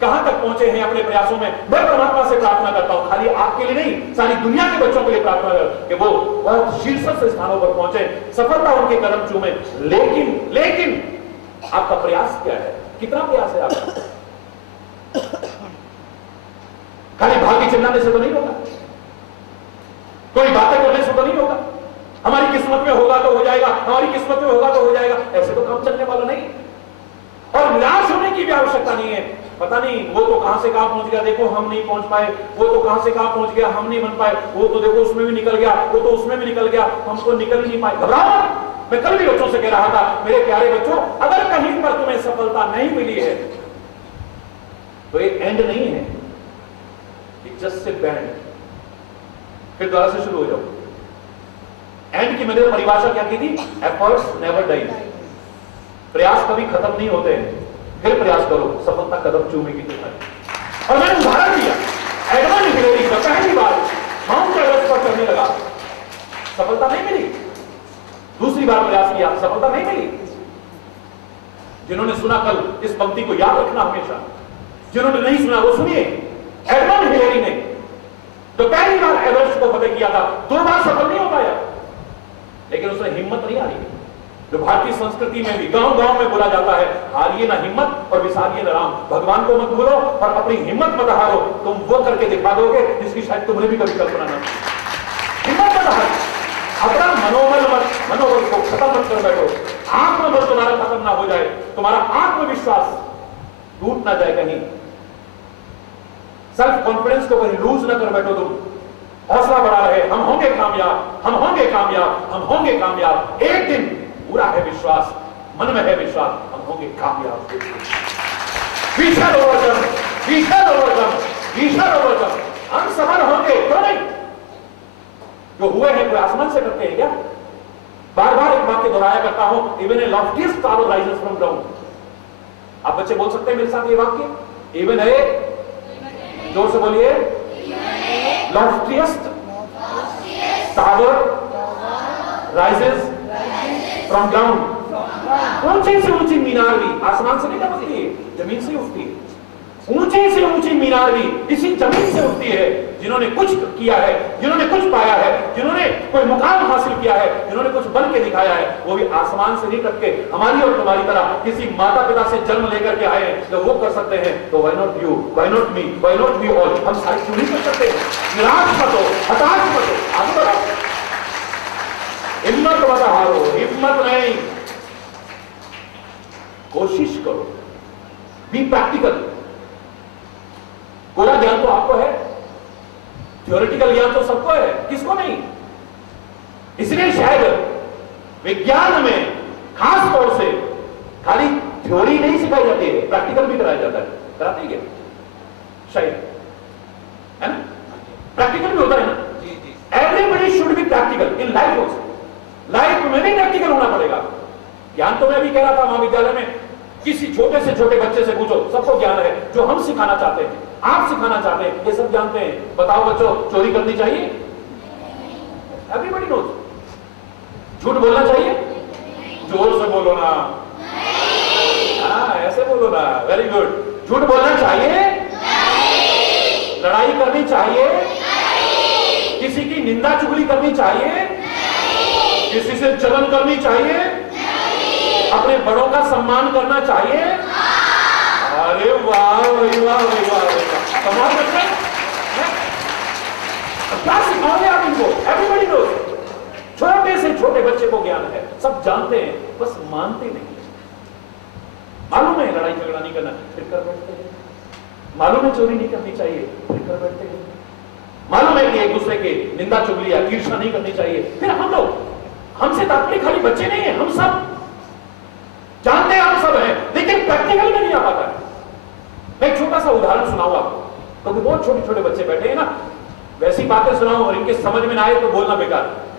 कहां तक पहुंचे हैं अपने प्रयासों में, मैं परमात्मा से प्रार्थना करता हूं, खाली आपके लिए नहीं, सारी दुनिया के बच्चों के लिए प्रार्थना कर कि वो बहुत शीर्षक स्थानों पर पहुंचे, सफलता उनके कदम चूमे। लेकिन आपका प्रयास क्या है? कितना प्रयास है आपका? खाली भाग्य चिल्लाने से तो नहीं होगा, कोई बातें करने से तो नहीं होगा, हमारी किस्मत में होगा तो हो जाएगा, हमारी किस्मत में होगा तो हो जाएगा, ऐसे तो काम चलने वाला नहीं। और निराश होने की भी आवश्यकता नहीं है। पता नहीं वो तो कहां से कहां पहुंच गया, देखो हम नहीं पहुंच पाए, वो तो कहां से कहां पहुंच गया, हम नहीं बन पाए, वो तो देखो उसमें भी निकल गया, वो तो उसमें भी निकल गया, हम तो निकल ही नहीं पाए। घबराओ मत। मैं कल भी बच्चों से कह रहा था, मेरे प्यारे बच्चों, अगर कहीं पर तुम्हें सफलता नहीं मिली है तो ये एंड नहीं है, इट्स जस्ट ए बैंड। फिर दोबारा से शुरू हो जाओ। एंड की मैंने परिभाषा क्या की थी? Efforts never die. प्रयास कभी खत्म नहीं होते हैं, फिर प्रयास करो, सफलता कदम चूमेगी तुम्हारी। और मैंने उदाहरण दिया, एडमंड हिलेरी का पहली बार माउंट एवरेस्ट पर चढ़ने लगा, सफलता नहीं मिली। दूसरी बार प्रयास किया, सफलता नहीं मिली। जिन्होंने सुना कल इस पंक्ति को याद रखना हमेशा, जिन्होंने नहीं सुना वो सुनिए। एडमंड हिलेरी ने तो पहली बार एवरेस्ट को फतेह किया था, 2 बार सफल नहीं हो पाया, लेकिन उसने हिम्मत नहीं हारी। जो भारतीय संस्कृति में भी गांव गांव में बोला जाता है, हारिए ना हिम्मत और विसारिए ना राम। भगवान को मत भूलो और अपनी हिम्मत मत हारो, तुम वो करके दिखा दोगे जिसकी शायद तुमने भी कभी कल्पना ना की। हिम्मत मत हारो, अपना मनोबल को खत्म मत कर बैठो। आत्मबल तुम्हारा खत्म ना हो जाए, तुम्हारा आत्मविश्वास टूट ना जाए कहीं, सेल्फ कॉन्फिडेंस को कहीं लूज ना कर बैठो तुम। हौसला बढ़ा रहे, हम होंगे कामयाब, हम होंगे कामयाब, हम होंगे कामयाब। एक दिन पूरा है विश्वास, मन में है विश्वास, हम होंगे कामयाब। We shall overcome, we shall overcome, we shall overcome। हम सफल होंगे, क्यों नहीं? जो हुए हैं कोई आसमान से करते हैं क्या? बार बार एक वाक्य दोहराया करता हूं, even a loftiest star rises from ground. आप बच्चे बोल सकते हैं मेरे साथ ये वाक्य? इवन ए, जोर से बोलिए, loftiest tower rises from ground। ऊंची से ऊंची मीनार भी आसमान से नहीं टपकती है, जमीन से उठती है। ऊंची से ऊंची मीनार भी इसी जमीन से उठती है। जिन्होंने कुछ किया है, जिन्होंने कुछ पाया है, जिन्होंने कोई मुकाम हासिल किया है, जिन्होंने कुछ बन के दिखाया है, वो भी आसमान से नहीं टपके, हमारी और तुम्हारी तरह किसी माता पिता से जन्म लेकर के आए हैं। तो वो कर सकते हैं तो why not you, why not me, why not we all? हम सारे क्यों नहीं कर सकते? निराश मत हो, हताश मत हो, आगे बढ़ो, हिम्मत मत हारो, हिम्मत नहीं, कोशिश करो, बी प्रैक्टिकल। पूरा ज्ञान तो आपको है, थियोरेटिकल ज्ञान तो सबको है, किसको नहीं? इसलिए शायद विज्ञान में खास तौर से खाली थ्योरी नहीं सिखाई जाती है, प्रैक्टिकल भी कराया जाता है। कराते हैं क्या शायद, है ना? प्रैक्टिकल भी होता है ना। Everybody should be practical in life also. Life में भी प्रैक्टिकल होना पड़ेगा। ज्ञान तो मैं भी कह रहा था महाविद्यालय में, किसी छोटे से छोटे बच्चे से पूछो, सबको ज्ञान है। जो हम सिखाना चाहते हैं, आप सिखाना चाहते हैं, ये सब जानते हैं। बताओ बच्चों, चोरी करनी चाहिए? Everybody knows. झूठ बोलना चाहिए? जोर से बोलो ना, हाँ ऐसे बोलो ना, वेरी गुड। झूठ बोलना चाहिए? लड़ाई करनी चाहिए? किसी की निंदा चुगली करनी चाहिए? किसी से जलन करनी चाहिए? अपने बड़ों का सम्मान करना चाहिए? अरे वाह भाई वाह भाई वाह भाई वाह, कमाल बच्चे। क्या सिखाओगे आप इनको? Everybody knows. छोटे से छोटे बच्चे को ज्ञान है, सब जानते हैं, बस मानते नहीं। मालूम है लड़ाई झगड़ा नहीं करना, फिर कर बैठते हैं। मालूम है चोरी नहीं करनी चाहिए, फिर कर बैठते हैं। मालूम है कि एक दूसरे की निंदा चुगली या ईर्ष्या नहीं करनी चाहिए, फिर हम लोग, हमसे तात्पर्य खाली बच्चे नहीं है, हम सब जानते हैं, हम सब हैं, लेकिन प्रैक्टिकल में नहीं आ पाता है। मैं एक छोटा सा उदाहरण सुनाऊंगा आपको, क्योंकि बहुत छोटे छोटे बच्चे बैठे हैं ना, वैसी बातें सुनाऊं और इनके समझ में ना आए तो बोलना बेकार है।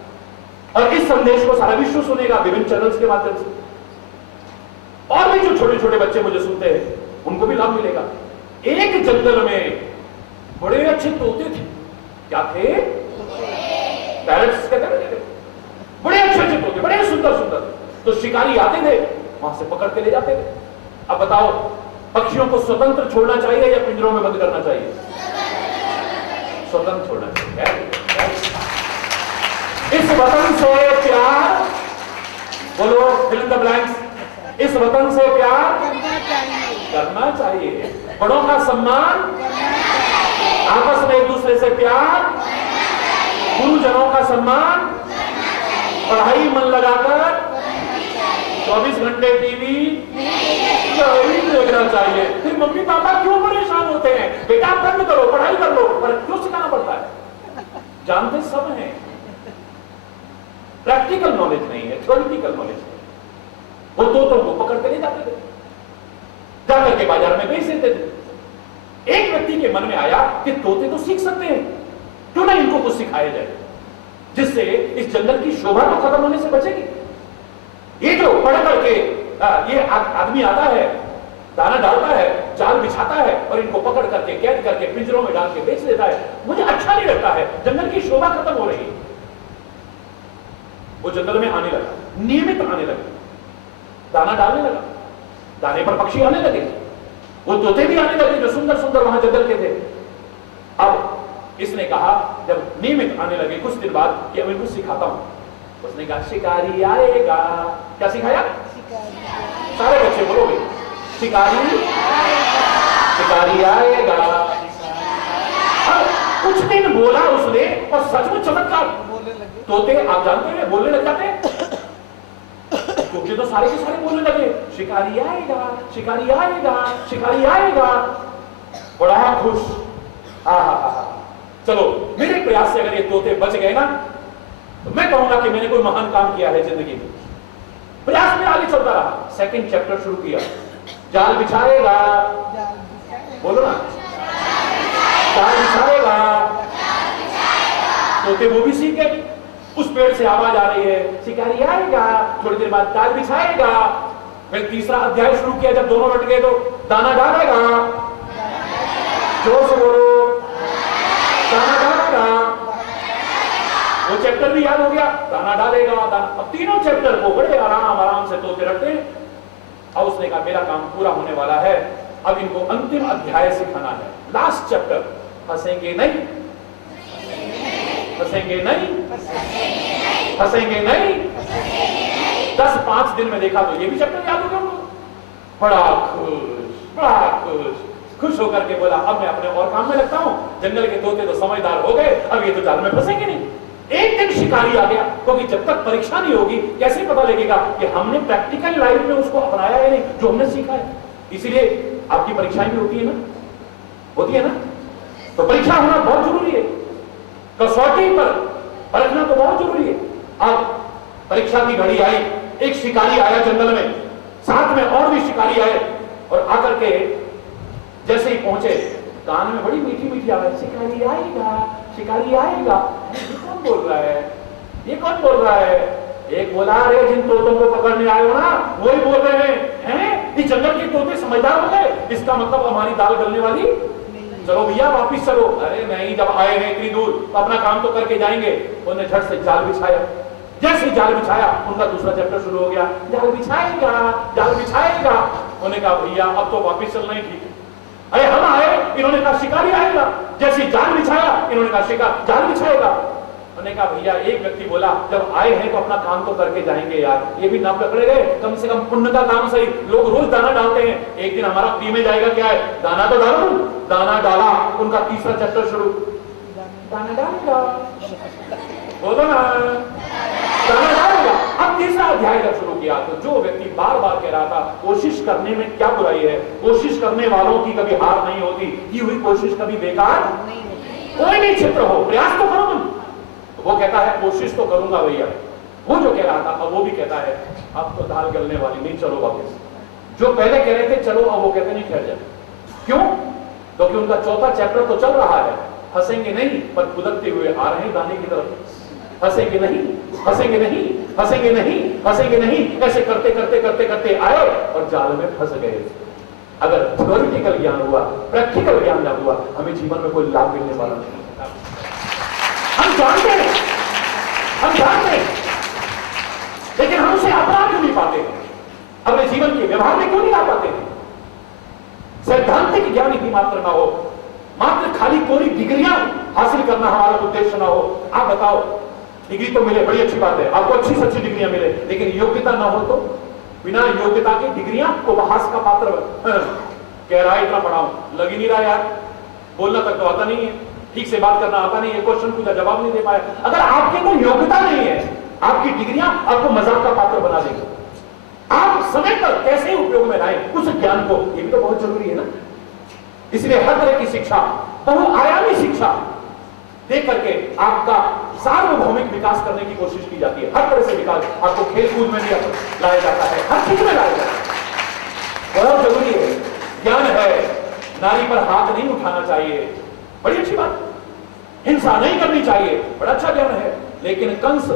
और इस संदेश को सारा विश्व सुनेगा विभिन्न चैनल्स के माध्यम से, और भी जो छोटे छोटे बच्चे मुझे सुनते हैं उनको भी लाभ मिलेगा। एक जंगल में बड़े अच्छे तोते थे। क्या थे? पैरट्स कहते हैं। बड़े अच्छे अच्छे तोते, बड़े सुंदर सुंदर। तो शिकारी आते थे, वहां से पकड़ के ले जाते थे। अब बताओ, पक्षियों को स्वतंत्र छोड़ना चाहिए या पिंजरों में बंद करना चाहिए? स्वतंत्र छोड़ना चाहिए। इस वतन से प्यार, बोलो फिल इन द ब्लैंक्स। इस वतन से प्यार करना चाहिए, बड़ों का सम्मान, आपस में एक दूसरे से प्यार, गुरुजनों का सम्मान, पढ़ाई मन लगाकर 24 घंटे टीवी नहीं देखना चाहिए। फिर मम्मी पापा क्यों परेशान होते हैं? बेटा आप बंद करो, पढ़ाई कर लो, पर क्यों सिखाना पड़ता है? जानते सब हैं, प्रैक्टिकल नॉलेज नहीं है, थ्योरेटिकल नॉलेज है। वो तोतों को पकड़ के ले जाते थे, जाकर के बाजार में बेच देते थे। एक व्यक्ति के मन में आया कि तोते तो सीख सकते हैं, क्यों ना इनको कुछ सिखाया जाए, जिससे इस जंगल की शोभा तो खत्म होने से बचेगी। ये जो पढ़ करके ये आदमी आता है, दाना डालता है, जाल बिछाता है और इनको पकड़ करके कैद करके पिंजरों में डाल के बेच देता है, मुझे अच्छा नहीं लगता है। जंगल की शोभा खत्म हो रही है। वो जंगल में आने लगा, नियमित आने लगा, दाना डालने लगा, दाने पर पक्षी आने लगे, वो तोते भी आने लगे जो सुंदर सुंदर वहां जंगल के थे। अब इसने कहा, जब नियमित आने लगे कुछ दिन बाद, कि अब इनको सिखाता हूं। उसने कहा शिकारी आएगा। क्या सिखाया? सारे बच्चे बोलोगे, शिकारी शिकारी आएगा। अब कुछ दिन बोला उसने और सचमुच चमत्कार, तोते आप जानते हैं बोलने लग जाते हैं। तोते तो सारे के सारे बोलने लगे, शिकारी आएगा, शिकारी आएगा, शिकारी आएगा। बड़ा खुश। चलो, मेरे प्रयास से अगर ये तोते बच गए ना, तो मैं कहूंगा कि मैंने कोई महान काम किया है जिंदगी में। प्रयास में आगे चलता रहा। सेकंड चैप्टर शुरू किया, जाल बिछाएगा, बोलो ना, जाल बिछाएगा। तोते वो भी सीख गए। उस पेड़ से आवाज आ रही है, शिकारी आएगा। थोड़ी देर बाद जाल बिछाएगा। फिर तीसरा अध्याय शुरू किया, जब दोनों लट गए तो दाना डालेगा। जोर से बोलो, दाना डालेगा। वो चैप्टर भी याद हो गया, दाना डालेगा, दाना। अब तीनों चैप्टर को बड़े आराम आराम से तोते रखते हैं। अब उसने कहा मेरा काम पूरा होने वाला है, अब इनको अंतिम अध्याय सिखाना है, लास्ट चैप्टर। फंसेंगे नहीं, फंसेंगे नहीं, फंसेंगे नहीं। 10-5 दिन में देखा तो ये भी चैप्टर याद हो गया उनको। बड़ा खुश होकर के बोला, अब मैं अपने और काम में लगता हूं। जंगल के तोते तो समझदार हो गए, अब ये तो जाल में फंसेंगे नहीं। एक दिन शिकारी आ गया, क्योंकि जब तक परीक्षा नहीं होगी कैसे पता लगेगा कि हमने प्रैक्टिकल लाइफ में उसको अपनाया है नहीं, जो हमने सीखा है। इसीलिए आपकी परीक्षाएं भी होती है ना, होती है ना, तो परीक्षा होना बहुत जरूरी है। कसौटी पर परखना तो बहुत जरूरी है। अब परीक्षा की घड़ी आई, एक शिकारी आया जंगल में, साथ में और भी शिकारी आए, और आकर के जैसे ही पहुंचे, कान में बड़ी मीठी मीठी आवाज, शिकारी आएगा, शिकारी आएगा। ये कौन बोल रहा है, ये कौन बोल रहा है? एक बोला, अरे जिन तोतों को पकड़ने आए हो ना, वही बोल रहे हैं, इस जंगल के तोते समझदार हो गए, इसका मतलब हमारी दाल गलने वाली, चलो भैया वापिस चलो। अरे नहीं, जब आए हैं इतनी दूर तो अपना काम तो करके जाएंगे। उन्होंने झट से जाल बिछाया, जैसे जाल बिछाया उनका दूसरा चैप्टर शुरू हो गया, जाल बिछाएगा, जाल बिछाएगा। उन्होंने कहा भैया अब तो वापिस चलना ही ठीक है। अरे हम आए, इन्होंने कहा शिकारी आएगा, जैसे जाल बिछाया इन्होंने कहा शिकार जाल बिछाएगा। उन्होंने कहा भैया एक व्यक्ति बोला, जब आए हैं तो अपना काम तो करके जाएंगे यार, ये भी ना पकड़े गए, कम से कम पुण्य का काम सही। लोग रोज दाना डालते हैं, एक दिन हमारा फ्री में जाएगा, क्या है, दाना तो डालो। दाना डाला, उनका तीसरा चैप्टर शुरू, दाना डालेगा, बोलो ना, दाना डालेगा। अब तीसरा अध्याय जब शुरू किया तो जो व्यक्ति बार बार कह रहा था कोशिश करने में क्या बुराई है, कोशिश करने वालों की कभी हार नहीं होती, की हुई कोशिश कभी बेकार कोई नहीं क्षेत्र हो, प्रयास तो करो तुम। वो कहता है कोशिश तो करूंगा भैया, वो जो कह रहा था अब वो भी कहता है अब तो दाल गलने वाली नहीं, चलो वापस। जो पहले कह रहे थे चलो, अब वो कहते नहीं ठहर जाए। क्यों? क्योंकि उनका चौथा चैप्टर तो चल रहा है, हंसेंगे नहीं पर कुदरते हुए आ रहे हैं दाने की तरफ। हंसेंगे नहीं, हंसेंगे नहीं, हंसेंगे नहीं, हंसेंगे नहीं, ऐसे करते करते करते करते आए और जाल में फंस गए। अगर थ्योरिटिकल ज्ञान हुआ, प्रैक्टिकल ज्ञान ना हुआ, हमें जीवन में कोई लाभ मिलने वाला नहीं। हम जानते हैं, हम जानते हैं, लेकिन हम उसे अपना क्यों नहीं पाते, अपने जीवन के व्यवहार में क्यों नहीं ला पाते? सैद्धांतिक ज्ञान इतनी मात्र ना हो, मात्र खाली कोरी डिग्रियां हासिल करना हमारा उद्देश्य ना हो। आप बताओ, डिग्री तो मिले, बड़ी अच्छी बात है, आपको अच्छी सच्ची डिग्रियां मिले, लेकिन योग्यता ना हो तो बिना योग्यता की डिग्रियां को उपहास का पात्र कह रहा है, इतना पढ़ाऊं, लग ही नहीं रहा यार, बोलना तक तो आता नहीं है, ठीक से बात करना आता नहीं है, क्वेश्चन पूछा जवाब नहीं दे पाया। अगर आपके अंदर योग्यता नहीं है, आपकी डिग्रियां आपको मजाक का पात्र बना देंगे। आप समय पर कैसे उपयोग में लाएं उस ज्ञान को, ये भी तो बहुत जरूरी है ना। इसलिए हर तरह की शिक्षा, बहुआयामी शिक्षा दे करके आपका सार्वभौमिक विकास करने की कोशिश की जाती है। हर तरह से विकास आपको खेल कूद में भी लाया जाता है, हर चीज में लाया जाता है, बहुत जरूरी है। ज्ञान है, नारी पर हाथ नहीं उठाना चाहिए, बड़ी अच्छी बात, हिंसा नहीं करनी चाहिए, बड़ा अच्छा ज्ञान है। लेकिन कंस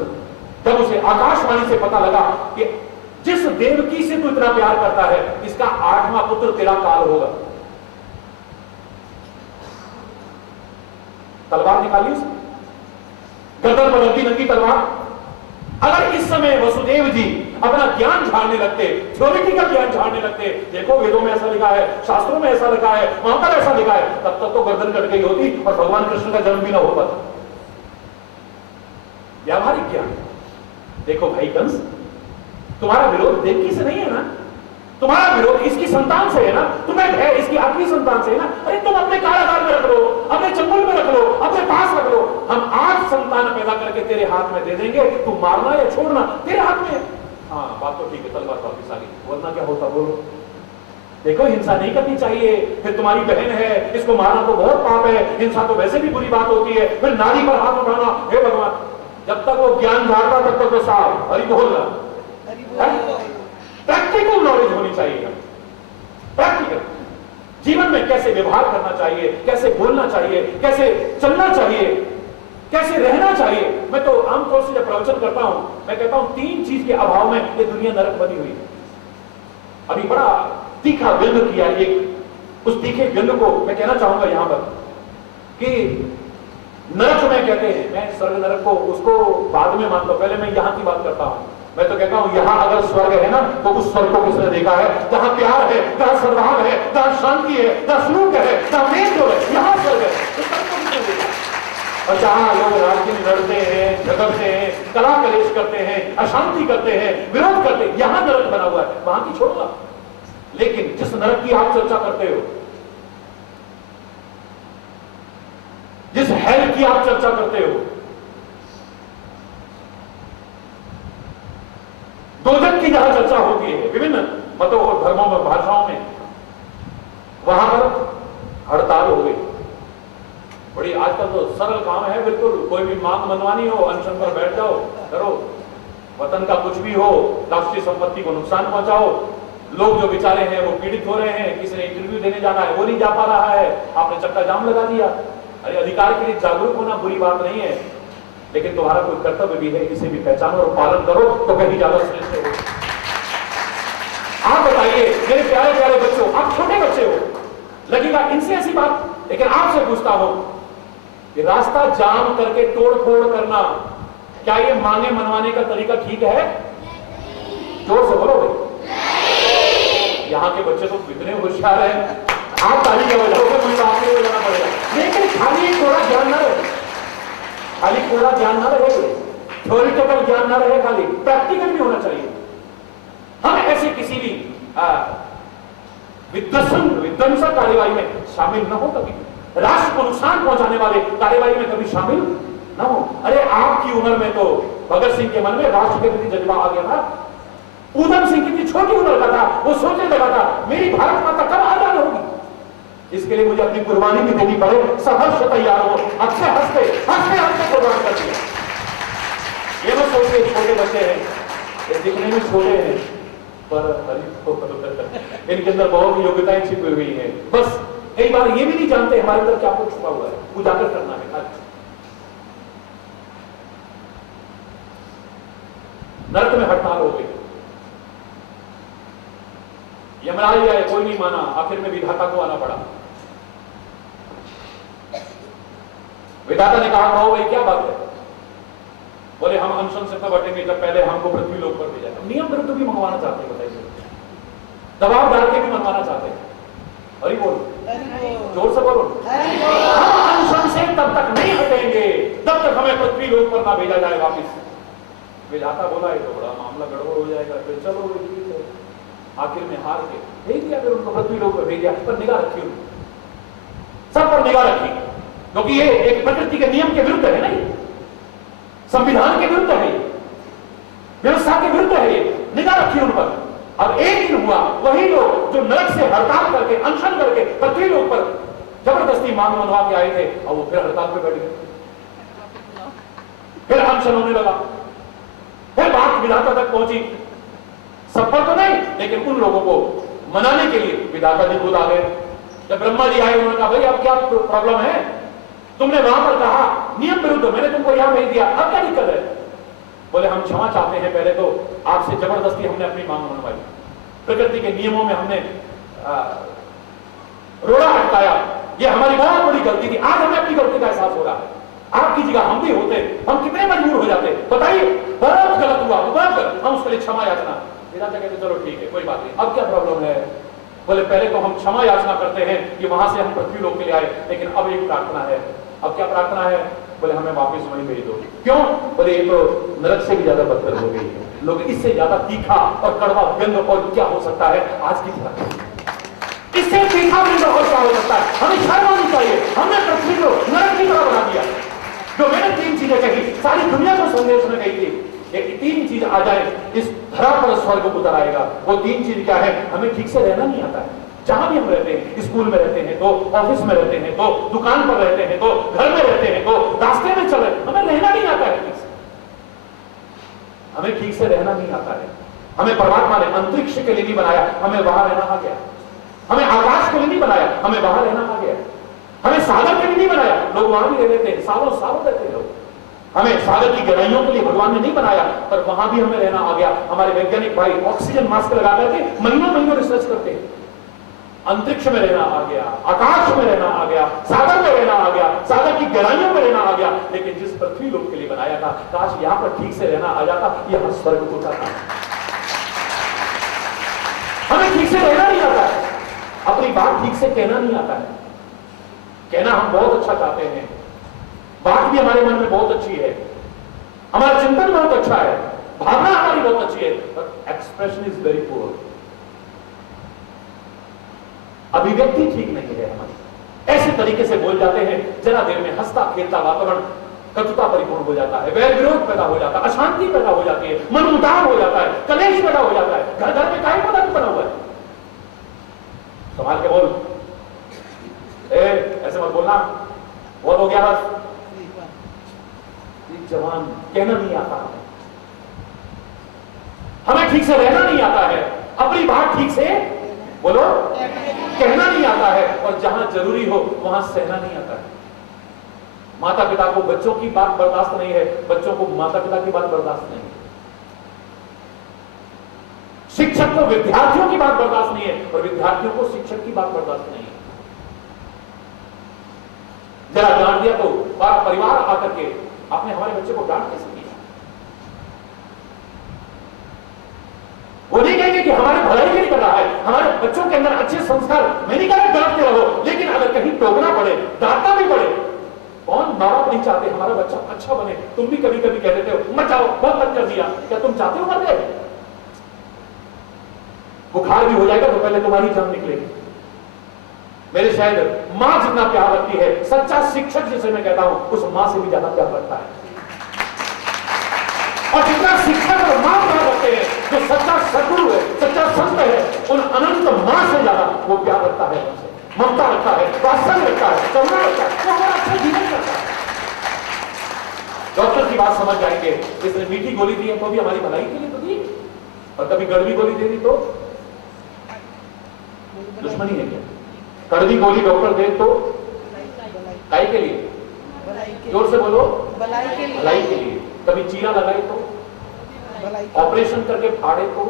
जब उसे आकाशवाणी से पता लगा कि जिस देवकी से तू इतना प्यार करता है, इसका 8वां पुत्र तेरा काल होगा, तलवार निकाली उसने, गर्दन पर रखी नंगी तलवार। अगर इस समय वसुदेव जी अपना ज्ञान झाड़ने लगते, थ्योरिटिकल ज्ञान झाड़ने लगते, देखो वेदों में ऐसा लिखा है, शास्त्रों में ऐसा लिखा है, वहां पर ऐसा लिखा है, तब तक तो गर्दन कट गई होती और भगवान कृष्ण का जन्म भी ना हो पाता। व्यावहारिक ज्ञान। देखो भाई कंस, तुम्हारा विरोध देवकी से नहीं है ना, तुम्हारा विरोध इसकी संतान से है ना, तुम्हें भय इसकी आखिरी संतान से है ना। अरे तुम अपने कारागार में रख लो, अपने चंगुल में रख लो, अपने पास रख लो, हम 8 संतान पैदा करके तेरे हाथ में दे देंगे, तू मारना या छोड़ना तेरे हाथ में। हाँ बात तो ठीक है, तलवार वापिस आ गई, वरना क्या होता बोलो। देखो हिंसा नहीं करनी चाहिए, फिर तुम्हारी बहन है, इसको मारना तो बहुत पाप है, हिंसा तो वैसे भी बुरी बात होती है, फिर नारी पर हाथ उठाना, हे भगवान। जब तक वो ज्ञान झाड़ता तब तक तो साफ हरि बोल रहा। प्रैक्टिकल नॉलेज होनी चाहिए, प्रैक्टिकल जीवन में कैसे व्यवहार करना चाहिए, कैसे बोलना चाहिए, कैसे चलना चाहिए, कैसे रहना चाहिए। मैं तो आमतौर से जब प्रवचन करता हूं, मैं कहता हूं 3 चीज के अभाव में ये दुनिया नरक बनी हुई है। अभी बड़ा तीखा व्यंग किया एक, उस तीखे व्यंग को मैं कहना चाहूंगा यहां पर कि नरक में कहते हैं, मैं स्वर्ग नरक को उसको बाद में मानता हूं, पहले मैं यहां की बात करता हूं। मैं तो कहता हूं यहां अगर स्वर्ग है ना, तो उस स्वर्ग को किसने देखा है जहां प्यार है, जहां सद्भाव है, जहां शांति है, जहां स्लूक है, जहां मेल जो है, यहां स्वर्ग है। तो स्वर्ग को किसने देखा? और जहां लोग राज्य में लड़ते हैं, झगड़ते हैं, कला कलेश करते हैं, अशांति करते हैं, विरोध करते हैं, यहां नरक बना हुआ है, वहां की छोड़ो। लेकिन जिस नरक की आप चर्चा करते हो, जिस हेल की आप चर्चा करते हो, दोजक की जहां चर्चा होती है विभिन्न मतों और धर्मों में, भाषाओं में, वहां पर हड़ताल हो गई। बड़ी आजकल तो सरल काम है, बिल्कुल कोई भी मांग मनवानी हो, अनशन पर बैठ जाओ, करो, वतन का कुछ भी हो, राष्ट्रीय संपत्ति को नुकसान पहुंचाओ, लोग जो बेचारे हैं वो पीड़ित हो रहे हैं, किसी ने इंटरव्यू देने जाना है वो नहीं जा पा रहा है, आपने चक्का जाम लगा दिया। अरे अधिकार के लिए जागरूक होना बुरी बात नहीं है, लेकिन तुम्हारा कोई कर्तव्य भी है, इसे भी पहचानो और पालन करो तो कहीं ज्यादा श्रेष्ठ हो। आप बताइए मेरे प्यारे प्यारे बच्चों, आप छोटे बच्चे हो, लगेगा इनसे ऐसी बात, लेकिन आपसे पूछता हूं कि रास्ता जाम करके तोड़ फोड़ करना, क्या ये मांगे मनवाने का तरीका ठीक है? जोर से बोलो भाई। यहाँ के बच्चे तो इतने होशियार हैं, आप ताली का बजाओगे मुझे आपको बजाना पड़ेगा, लेकिन खाली थोड़ा ज्ञान ना रहे, खाली थोड़ा ज्ञान ना रहे, थ्योरिटिकल ज्ञान ना रहे, खाली प्रैक्टिकल भी होना चाहिए। हम ऐसे किसी भी विध्वंसक कार्यवाही में शामिल न हो, कभी राष्ट्र को नुकसान पहुंचाने वाले कार्यवाही में कभी शामिल न हो। अरे आपकी उम्र में तो भगत सिंह के मन में राष्ट्र के प्रति जज्बा आ गया था, ऊधम सिंह कितनी छोटी उम्र का था, वो सोचने लगा था मेरी भारत माता कब आजाद होगी, इसके लिए मुझे अपनी कुर्बानी भी देनी पड़े, संघर्ष तैयार हो, अच्छे हंसते हंसते हंसते कुर्बान कर दिया। ये मत सोचते छोटे बच्चे हैं, ये दिखने में छोटे हैं पर इनके अंदर बहुत योग्यताएं छिपी हुई हैं, बस कई बार ये भी नहीं जानते हमारे अंदर क्या कुछ छुपा हुआ है, उजागर करना है। नरक में हड़ताल हो गई, यमराज आए, कोई नहीं माना, आखिर में विधाता को आना पड़ा। विधाता ने कहा कहो भाई क्या बात है? बोले हम अनशन से तब हटेंगे जब पहले हमको पृथ्वी लोक पर भेजा। नियम विरुद्ध भी मंगवाना चाहते हैं, बताइए, दबाव डाल के भी मंगवाना चाहते हैं। अरे बोलो, जोर से बोलो, हम अनशन से तब तक नहीं हटेंगे जब तक हमें पृथ्वी लोक पर ना भेजा जाए वापिस। विधाता बोला है तो बड़ा मामला गड़बड़ हो जाएगा, फिर चलो ठीक है, आखिर में हार के भेज दिया, फिर उनको पृथ्वी लोक पर भेज दिया। पर निगाह रखी उनको, सब पर निगाह रखी, क्योंकि ये एक प्रकृति के नियम के विरुद्ध है, नहीं संविधान के विरुद्ध है, व्यवस्था के विरुद्ध है, ये निगाह रखी उन पर। अब एक दिन हुआ, वही लोग जो नरक से हड़ताल करके अनशन करके पृथ्वी लोक पर जबरदस्ती मांग मनवा के आए थे, और वो फिर हड़ताल पे बैठ गए, फिर अनशन होने लगा, फिर बात विधाता तक पहुंची। सब पर तो नहीं, लेकिन उन लोगों को मनाने के लिए विधाता जी खुद आ गए। जब ब्रह्मा जी आए, उन्होंने कहा भाई अब क्या प्रॉब्लम है, तुमने वहां पर कहा नियम विरुद्ध, मैंने तुमको यहां भेज दिया, अब क्या दिक्कत है? बोले हम क्षमा चाहते हैं, पहले तो आपसे जबरदस्ती हमने अपनी मांग मनवाई, प्रकृति के नियमों में हमने रोड़ा अटकाया, ये हमारी बहुत बड़ी गलती थी, आज हमें अपनी गलती का एहसास हो रहा है। आपकी जगह हम भी होते, हम कितने मजबूर हो जाते, बताइए, बहुत गलत हुआ, बहुत गलत, हम उसके लिए क्षमा याचना। विधाता कहते चलो ठीक है, कोई बात नहीं, अब क्या प्रॉब्लम है? बोले पहले तो हम क्षमा याचना करते हैं कि वहां से हम पृथ्वी लोक के लिए आए, लेकिन अब एक प्रार्थना है। अब क्या प्रार्थना है? बोले हमें वापस वहीं भेज दो। क्यों? बोले ये तो नरक से भी ज्यादा बदतर हो गई है, लोग इससे ज्यादा तीखा और कड़वा व्यंग और क्या हो सकता है आज की तरह, इससे तीखा व्यंग और क्या हो सकता है? हमें शर्म आनी चाहिए, हमने पृथ्वी को नरक की तरह बना दिया। जो मैंने तीन चीजें कही, सारी दुनिया को संदेश में कही थी, एक तीन चीज आ जाए इस धरा पर स्वर्ग उतर आएगा। वो तीन चीज क्या है? हमें ठीक से रहना नहीं आता है, जहां भी हम रहते हैं, स्कूल में रहते हैं तो, ऑफिस में रहते हैं तो, दुकान पर रहते हैं तो, घर में रहते हैं तो, रास्ते में चल रहे, हमें रहना नहीं आता है ठीक से, हमें ठीक से रहना नहीं आता है। हमें परमात्मा ने अंतरिक्ष के लिए नहीं बनाया, हमें वहां रहना आ गया। हमें आकाश के लिए नहीं बनाया, हमें वहां रहना आ गया। हमें सागर के लिए नहीं बनाया, लोग वहां भी रह लेते हैं, सालों सालों रहते हैं लोग। हमें सागर की गहराइयों के लिए भगवान ने नहीं बनाया, पर वहां भी हमें रहना आ गया। हमारे वैज्ञानिक भाई ऑक्सीजन मास्क लगा करके महीनों महीनों रिसर्च करते हैं। अंतरिक्ष में रहना आ गया, आकाश में रहना आ गया, सागर में रहना आ गया, सागर की गहराइयों में रहना आ गया। लेकिन जिस पृथ्वी लोक के लिए बनाया था, काश यहां पर ठीक से रहना आ जाता, यहां स्वर्ग होता था। हमें ठीक से रहना नहीं आता है, अपनी बात ठीक से कहना नहीं आता है। कहना हम बहुत अच्छा चाहते हैं, बात भी हमारे मन में बहुत अच्छी है, हमारा चिंतन बहुत अच्छा है, भावना हमारी बहुत अच्छी है, but expression is very poor. अभिव्यक्ति ठीक नहीं है हमारी, ऐसे तरीके से बोल जाते हैं, जरा देर में हंसता खेलता वातावरण कटुता परिपूर्ण हो जाता है, वैर विरोध पैदा हो जाता है, अशांति पैदा हो जाती है, मन मुटाव हो जाता है, कलेश पैदा हो जाता है। घर घर में काय पता नहीं बना हुआ है, संभाल के बोल, ऐसे मत बोलना, बहुत हो गया बस। जवान कहना नहीं आता, ठीक से रहना नहीं आता है, अपनी बात ठीक से बोलो कहना नहीं आता है, और जहां जरूरी हो वहां सहना नहीं आता है। माता पिता को बच्चों की बात बर्दाश्त नहीं है, बच्चों को माता पिता की बात बर्दाश्त नहीं है। शिक्षक को विद्यार्थियों की बात बर्दाश्त नहीं है, और विद्यार्थियों को शिक्षक की बात बर्दाश्त नहीं है। जरा डांट दिया तो बार परिवार आकर के आपने हमारे बच्चे को डांट कैसे दिया? वो नहीं कहेंगे कि हमारे भलाई के लिए कर रहा है, हमारे बच्चों के अंदर अच्छे संस्कार, मैं नहीं कह रहा डांटते रहो, लेकिन अगर कहीं टोकना पड़े, डांटना भी पड़े, कौन माँ बाप नहीं चाहते हमारा बच्चा अच्छा बने? तुम भी कभी कभी कह देते हो मत जाओ, बहुत तंग कर दिया, क्या तुम चाहते हो मर गए? बुखार भी हो जाएगा तो पहले तुम्हारी जान निकलेगी। मेरे शायद मां जितना प्यार रखती है, सच्चा शिक्षक जिसे मैं कहता हूं, उस मां से भी ज्यादा प्यार रखता है। और जितना शिक्षक और मां प्यार रखते हैं, जो सच्चा सद्गुरु है, सच्चा संत है, उन अनंत मां से ज्यादा वो प्यार रखता है, उनसे ममता रखता है, वात्सल्य रखता है, करुणा रखता है, वो हमारा अच्छा जीवन करता है। डॉक्टर की बात समझ जाएंगे, इसने मीठी गोली दी है तो भी हमारी भलाई के लिए तो दी, और कभी कड़वी गोली दे दी तो दुश्मनी है क्या? कड़वी गोली डॉक्टर दे तो काय के लिए? जोर से बोलो, भलाई के लिए। कभी चीरा लगाए तो, ऑपरेशन करके फाड़े तो,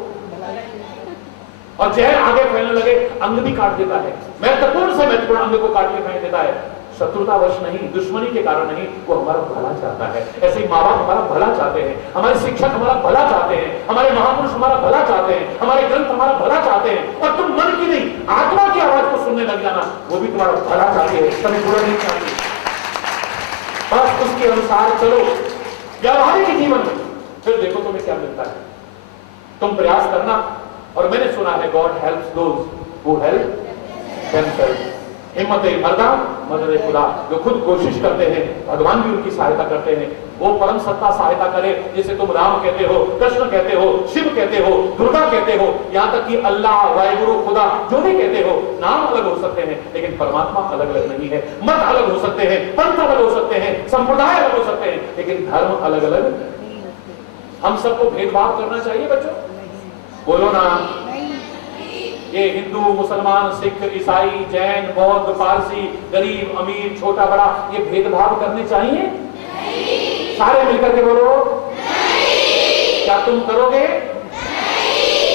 और जहर आगे फैलने लगे, अंग भी काट देता है, महत्वपूर्ण से महत्वपूर्ण अंग को काट के फेंक देता है। शत्रुतावश नहीं, दुश्मनी के कारण नहीं, वो हमारा भला चाहता है। ऐसे ही माँ बाप हमारा भला चाहते हैं, हमारे शिक्षक हमारा भला चाहते हैं, हमारे महापुरुष हमारा भला चाहते हैं, हमारे ग्रंथ हमारा भला चाहते हैं। और तुम मन की नहीं, आत्मा की आवाज को सुनने लग जाना, वो भी तुम्हारा भला चाहते हैं, कभी बुरा नहीं चाहते। बस उसके अनुसार चलो व्यावहारिक जीवन में, फिर देखो तुम्हें क्या मिलता है। तुम प्रयास करना, और मैंने सुना है God helps those who help themselves. हिम्मत मर्दा मदद खुदा, जो खुद कोशिश करते हैं भगवान भी उनकी सहायता करते हैं। वो परम सत्ता सहायता करे, जिसे तुम राम कहते हो, कृष्ण कहते हो, शिव कहते हो, दुर्गा कहते हो, यहां तक कि अल्लाह, वाहिगुरु, खुदा जो भी कहते हो, नाम अलग हो सकते हैं लेकिन परमात्मा अलग अलग नहीं है। मत अलग हो सकते हैं, पंथ अलग हो सकते हैं, संप्रदाय अलग हो सकते हैं, लेकिन धर्म अलग अलग। हम सबको भेदभाव करना चाहिए बच्चों? बोलो ना। ये हिंदू, मुसलमान, सिख, ईसाई, जैन, बौद्ध, पारसी, गरीब, अमीर, छोटा बड़ा, ये भेदभाव करने चाहिए? नहीं। सारे मिलकर के बोलो नहीं। क्या तुम करोगे?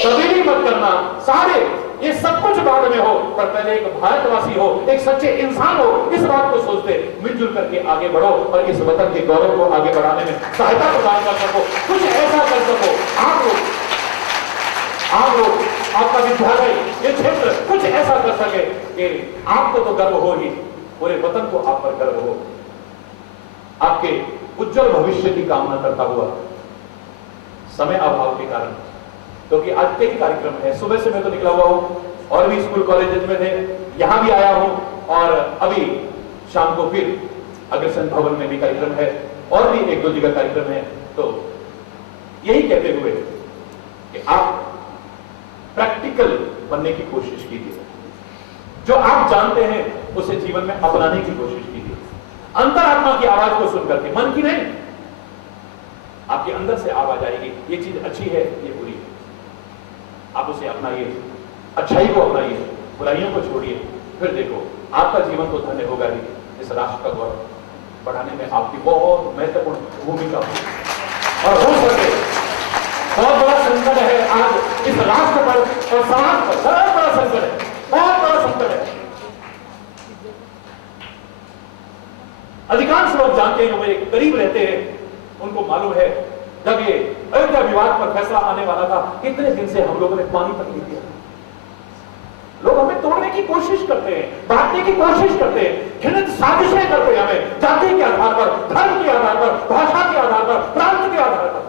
कभी भी मत करना। सारे, ये सब कुछ बाद में हो, पर पहले एक भारतवासी हो, एक सच्चे इंसान हो, इस बात को सोचते मिलजुल करके आगे बढ़ो और इस वतन के गौरव को आगे बढ़ाने में सहायता प्रदान कर सको, कुछ ऐसा कर सको। आप लोग, आपका विद्यालय, ये क्षेत्र कुछ ऐसा कर सके कि आपको तो गर्व हो ही, पूरे वतन को आप पर गर्व हो। आपके उज्जवल भविष्य की कामना करता हुआ, समय अभाव के कारण, क्योंकि आज कई कार्यक्रम है, सुबह से मैं तो निकला हुआ हूं और भी स्कूल कॉलेजेस में थे, यहां भी आया हूं, और अभी शाम को फिर अग्रसेन भवन में भी कार्यक्रम है, और भी एक दो जगह कार्यक्रम है। तो यही कहते हुए कि आप प्रैक्टिकल बनने की कोशिश कीजिए, जो आप जानते हैं उसे जीवन में अपनाने की कोशिश कीजिए। अंतरात्मा की आवाज को सुनकर के, मन की नहीं, आपके अंदर से आवाज आएगी, ये चीज अच्छी है, ये बुरी है, आप उसे अपनाइए, अच्छाई को अपनाइए, बुराइयों को छोड़िए, फिर देखो आपका जीवन तो धन्य होगा ही, इस राष्ट्र का गौरव बढ़ाने में आपकी बहुत महत्वपूर्ण भूमिका होगी। और हो सके, बहुत बड़ा संकट है आज इस राष्ट्र पर और समाज पर, बहुत बड़ा संकट है, बहुत बड़ा संकट है। अधिकांश लोग जानते हैं, जो मेरे करीब रहते हैं, उनको मालूम है जब ये अयोध्या विवाद पर फैसला आने वाला था, कितने दिन से हम लोगों ने पानी तक नहीं दिया। लोग हमें तोड़ने की कोशिश करते हैं, बांटने की कोशिश करते हैं, घृणित साजिशें करते हैं हमें, जाति के आधार पर, धर्म के आधार पर, भाषा के आधार पर, प्रांत के आधार पर।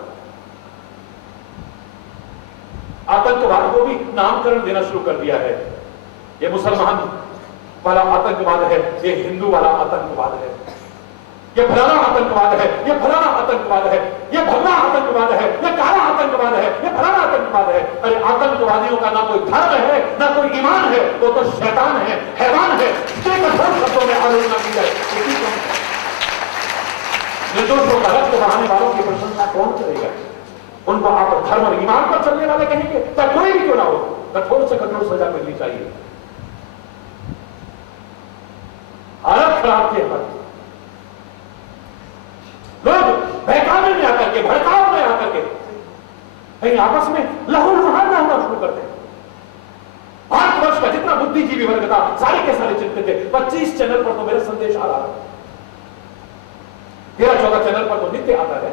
आतंकवाद को भी नामकरण देना शुरू कर दिया है। ये मुसलमान वाला आतंकवाद है, ये हिंदू वाला आतंकवाद है, ये फलाना आतंकवाद है, ये फलाना आतंकवाद है, ये भगवा आतंकवाद है, ये काला आतंकवाद है, ये फलाना आतंकवाद है। अरे आतंकवादियों का ना कोई धर्म है, ना कोई ईमान है, वो तो शैतान है, हैवान है। कठोर शब्दों में आलोचना की जाए, निर्दोषों का रक्त बहाने वालों की प्रशंसा कौन करेगा? उनको आप धर्म और ईमान पर चलने वाले कहेंगे, चाहे कोई भी क्यों ना हो, कठोर से कठोर सजा मिलनी चाहिए। हालत खराब थी हमारी, लोग बहकावे में आकर के, भड़काव में आकर के कहीं आपस में लहूलुहान ना होना शुरू करते हैं। भारतवर्ष का जितना बुद्धिजीवी वर्ग था सारे के सारे चिंतित थे। 25 चैनल पर तो मेरा संदेश आ रहा है, 13-14 चैनल पर तो नित्य आता है।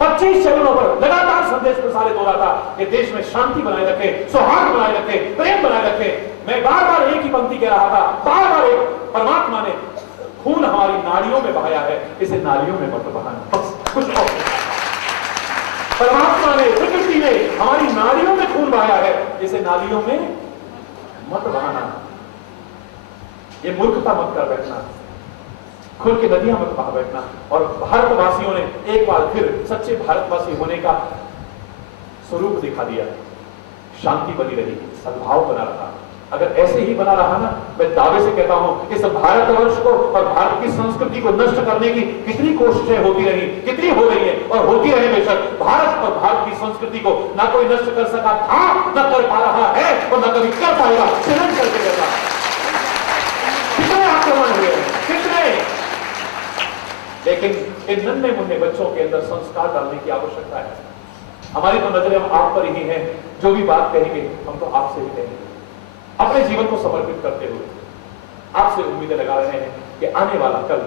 25 चैनलों पर लगातार संदेश प्रसारित हो रहा था कि देश में शांति बनाए रखें, सौहार्द बनाए रखें, प्रेम बनाए रखें। मैं बार बार एक ही पंक्ति कह रहा था, बार बार एक, परमात्मा ने खून हमारी नाड़ियों में बहाया है, इसे नालियों में मत बहाना, बस कुछ और। परमात्मा ने, प्रकृति ने हमारी नालियों में खून बहाया है, इसे नालियों में मत बहाना। ये मूर्खता मत कर बैठना, खुल के नदियां मत बहा बैठना। और भारतवासियों ने एक बार फिर सच्चे भारतवासी होने का स्वरूप दिखा दिया। शांति बनी रही, सद्भाव बना रहा। अगर ऐसे ही बना रहा ना, मैं दावे से कहता हूं इस भारतवर्ष को और भारत की संस्कृति को नष्ट करने की कितनी कोशिशें होती रही, कितनी हो रही है और होती रहे बेशक, भारत और भारत की संस्कृति को ना कोई नष्ट कर सका था, ना कर पा रहा है और ना कभी कर पाएगा। चैलेंज करके कहता, कितने आक्रमण हुए हैं, कितने, लेकिन इन नन्हे मुन्ने बच्चों के अंदर संस्कार डालने की आवश्यकता है। हमारी तो नजरें हम आप पर ही हैं, जो भी बात कहेंगे हम तो आपसे ही कहेंगे। अपने जीवन को समर्पित करते हुए आपसे उम्मीदें लगा रहे हैं कि आने वाला कल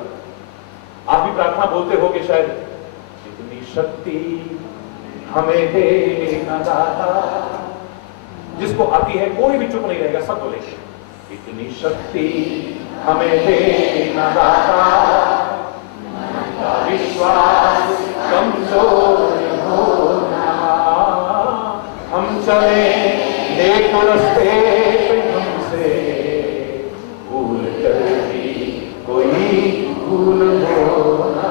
आप भी प्रार्थना बोलते हो कि शायद इतनी शक्ति हमें देना दाता, जिसको आती है कोई भी चुप नहीं रहेगा, सब बोलेंगे इतनी शक्ति हमें देना दाता, विश्वास कमजोर होना, हम चले एक रास्ते पे हमसे भूल कर भी कोई भूल होना,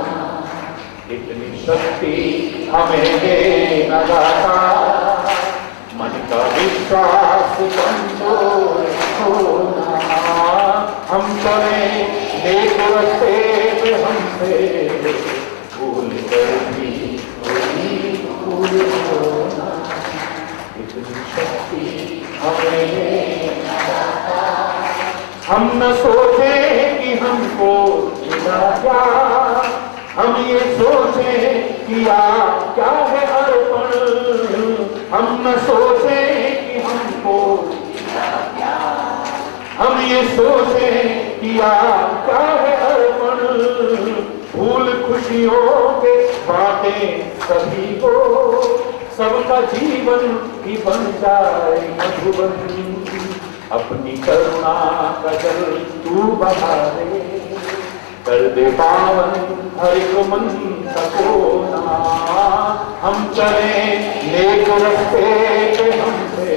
इतनी शक्ति हमें देना दाता, मन का विश्वास कमजोर होना, हम चले एक रास्ते पे हमसे भूल कर भी कोई भूल होना, इतनी शक्ति हमें, हम न सोचे कि हमको मिला क्या, हम ये सोचे किया क्या है अर्पण, हम न सोचे कि हमको मिला क्या, हम ये सोचे किया क्या है अर्पण, फूल खुशियों के बातें सभी को, सबका जीवन ही बन जाए मधुबन, अपनी करुणा का जल तू बहा दे, कर दे पावन हर एक मन का कोना, हम चले नेक रास्ते पे हमसे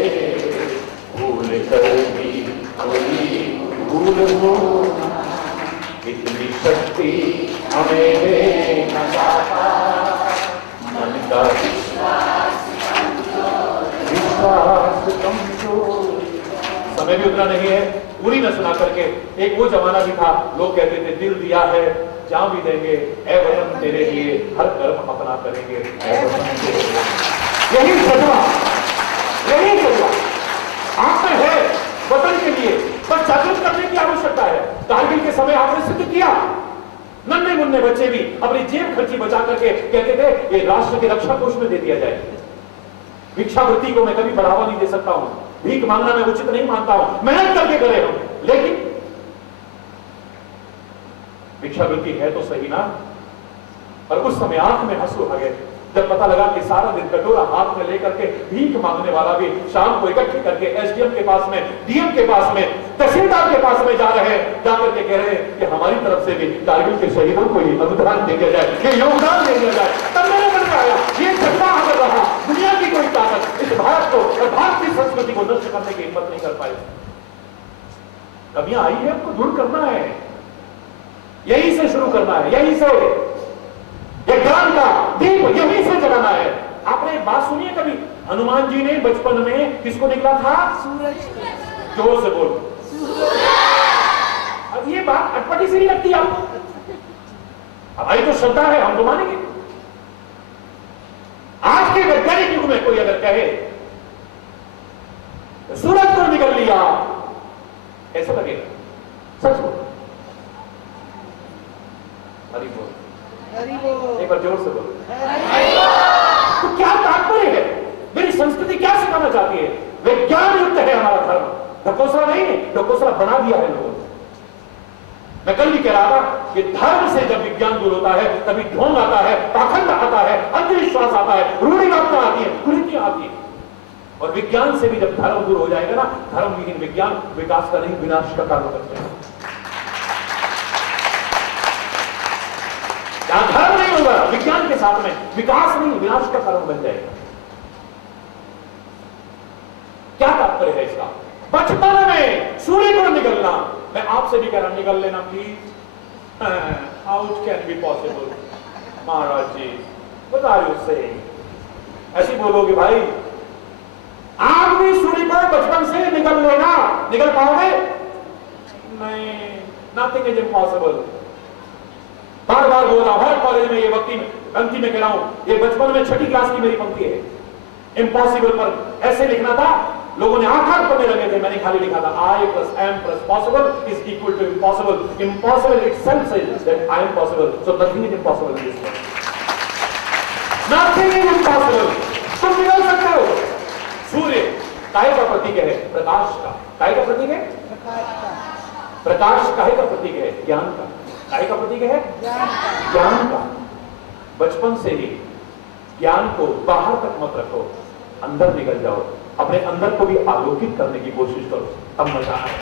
भूल कर भी कोई भूल होना, इतनी शक्ति हमें देना दाता, मन का कमजोर। समय भी उतना नहीं है, पूरी न सुना करके, एक वो जमाना भी था लोग कहते थे दिल दिया है जान भी देंगे, ऐ वतन तेरे लिए हर कर्म अपना करेंगे, ऐ वतन तेरे लिए। यही जज्बा आप में है वतन के लिए, पर जागृत करने की आवश्यकता है। कारगिल के समय आपने सिद्ध किया, नन्हे मुन्ने बच्चे भी अपनी जेब खर्ची बचा करके कहते थे ये राष्ट्र की रक्षा कोष में दे दिया जाए। भिक्षावृत्ति को मैं कभी बढ़ावा नहीं दे सकता हूं, भीख मांगना मैं उचित नहीं मानता हूं, मेहनत करके करे हम, लेकिन भिक्षावृत्ति है तो सही ना। और उस समय आंख में आंसू आ गए जब पता लगा कि सारा दिन कटोरा हाथ में लेकर के भीख मांगने वाला भी शाम को इकट्ठे करके एसडीएम के पास में, डीएम के पास में, तहसीलदार के पास में जा रहे हैं, जाकर के कह रहे हैं कि हमारी तरफ से भी कारगिल के शहीदों को ही अनुदान दे दिया जाए, ये योगदान दे दिया जाए। तब मेरे मन में आया ये झगड़ा अगर रहा, दुनिया की कोई ताकत इस भारत को और भारत की संस्कृति को नष्ट करने की हिम्मत नहीं कर पाई। कमियां आई है, हमको दूर करना है, यहीं से शुरू करना है, यहीं से ज्ञान का दीप यहीं से जलाना है। आपने एक बात सुनी है कभी, हनुमान जी ने बचपन में किसको निकला था? सूरज। जोर से बोल। अब ये बात अटपटी सी नहीं लगती आपको? हमारी तो श्रद्धा है, हम तो मानेंगे। आज आज के वैज्ञानिक युग में कोई अगर कहे सूरज को निकल लिया, ऐसा लगेगा? सच बोल, हरि बोल, एक बार जोर से बोलो। तो क्या तात्पर्य है? मेरी संस्कृति क्या सिखाना चाहती है? विज्ञान युक्त है हमारा धर्म, ढकोसला नहीं है, ढकोसला बना दिया है लोगों ने। मैं कल भी कह रहा था कि धर्म से जब विज्ञान दूर होता है तभी ढोंग आता है, पाखंड आता है, अंधविश्वास आता है, रूढ़िवादिता आती है, कुरीतियां आती है। और विज्ञान से भी जब धर्म दूर हो जाएगा ना, धर्म विहीन विज्ञान विकास का नहीं विनाश का कारण बन जाएगा। जहां धर्म नहीं होगा विज्ञान के साथ में, विकास नहीं विनाश का कारण बन जाएगा। क्या तात्पर्य है इसका? बचपन में सूर्य को निकलना, मैं आपसे भी कह रहा हूं निकल लेना please. How it can be possible महाराज जी, बता रही उससे ऐसी बोलोगे भाई, आप भी सूर्य को बचपन से निकल लेना, निकल पाओगे? नहीं, नथिंग इज इम्पॉसिबल। बार बार बोल रहा हूं, हर कॉलेज में ये पंक्ति में कह रहा हूं, ये बचपन में 6ठी क्लास की मेरी पंक्ति है। इम्पॉसिबल पर ऐसे लिखना था, लोगों ने आकार पढ़ने लगे थे, मैंने खाली लिखा था I plus M plus possible is equal to impossible. Impossible itself says that I am possible. So nothing is impossible in this world. Nothing is impossible. तुम निकल सकते हो। सूर्य काहे का प्रतीक है? प्रकाश का। काहे का प्रतीक है? प्रकाश काहे का प्रतीक है? ज्ञान का। काहे का प्रतीक है? ज्ञान का। बचपन से ही ज्ञान को बाहर तक मत रखो, अंदर निकल जाओ, अपने अंदर को भी आलोकित करने की कोशिश करो, तब मजा आए।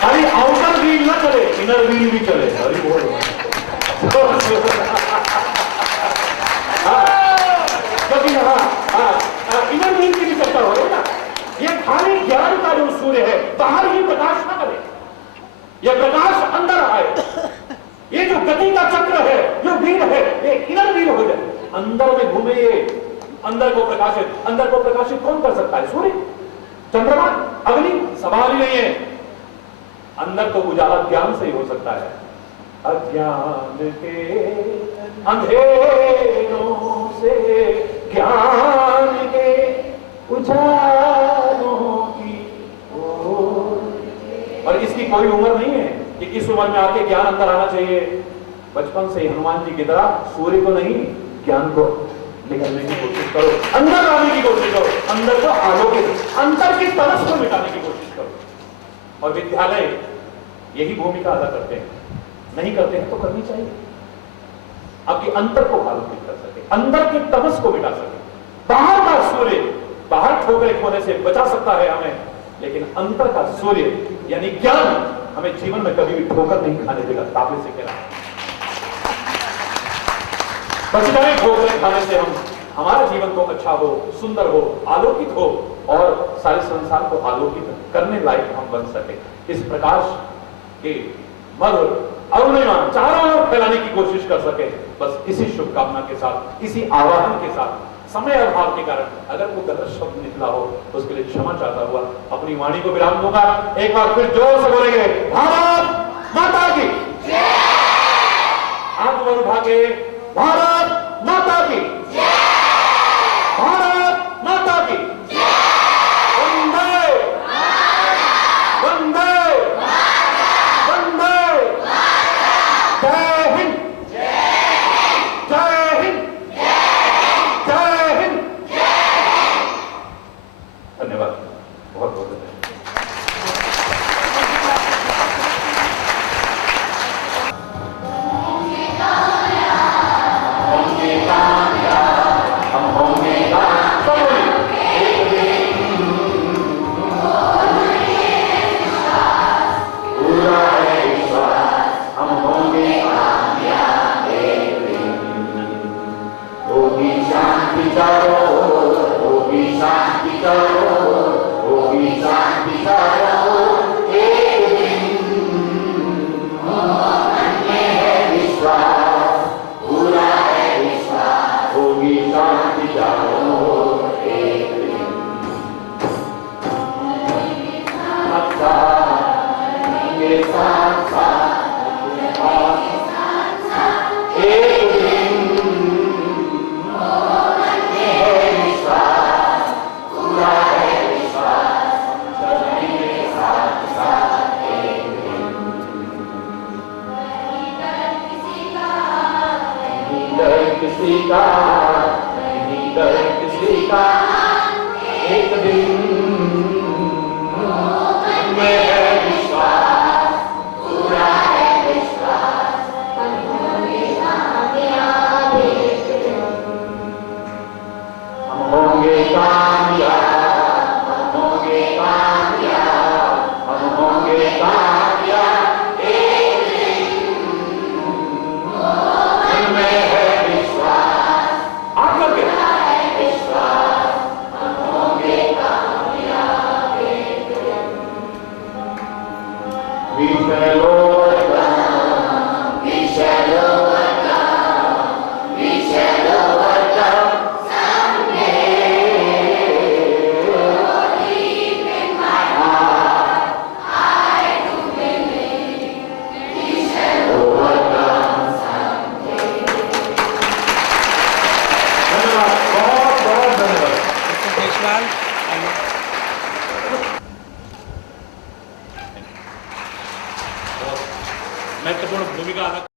खाली आउटर व्हील ना चले, इनर व्हील भी चले। अरे बोल इनर व्हील की भी चर्चा हो रही ना। ये खाली ज्ञान का जो सूर्य है बाहर ही प्रकाश ना करे, यह प्रकाश अंदर आए। ये जो गति का चक्र है, जो व्हील है, ये इनर व्हील हो जाए, अंदर में घूमे। ये अंदर को प्रकाशित कौन कर सकता है? सूर्य, चंद्रमा, अग्नि? सवाल ही नहीं है। अंदर तो उजाला ज्ञान से ही हो सकता है। अज्ञान के अंधेरों से ज्ञान के उजालों की ओर। और इसकी कोई उम्र नहीं है कि इस उम्र में आके ज्ञान अंदर आना चाहिए। बचपन से हनुमान जी की तरह सूर्य को नहीं, ज्ञान को निकलने की कोशिश करो, अंदर आने की कोशिश करो, अंदर को आलोकित, अंतर की तमस को मिटाने की कोशिश करो। और विद्यालय यही भूमिका अदा करते हैं। नहीं करते हैं तो करनी चाहिए, आपके अंतर को आलोकित कर सके, अंदर की तमस को मिटा सके। बाहर का सूर्य बाहर ठोकरे खोने से बचा सकता है हमें, लेकिन अंतर का सूर्य यानी ज्ञान हमें जीवन में कभी भी ठोकर नहीं खाने देगा। ताबे से कह रहा है, बच जाए ठोकरे खाने से, हम हमारा जीवन को अच्छा हो, सुंदर हो, आलोकित हो और सारे संसार को आलोकित करने लायक हम बन सके। इस प्रकाश के मधुर अरुणिमा चारों ओर फैलाने की कोशिश कर सके। बस इसी शुभकामना के साथ, इसी आवाहन के साथ, समय अभाव के कारण अगर वो गलत शब्द निकला हो तो उसके लिए क्षमा चाहता हुआ अपनी वाणी को विराम दूंगा। एक बार फिर जोर से बोलेंगे, भारत माता की जय। आत्मबल उठा के, भारत माता की जय, भारत माता की जय, वंदे वंदे वंदे, जय हिंद, जय हिंद, जय हिंद। धन्यवाद, बहुत बहुत धन्यवाद। धन्यवाद, बहुत बहुत धन्यवाद। देशवाल आइए। महत्वपूर्ण भूमिका अदा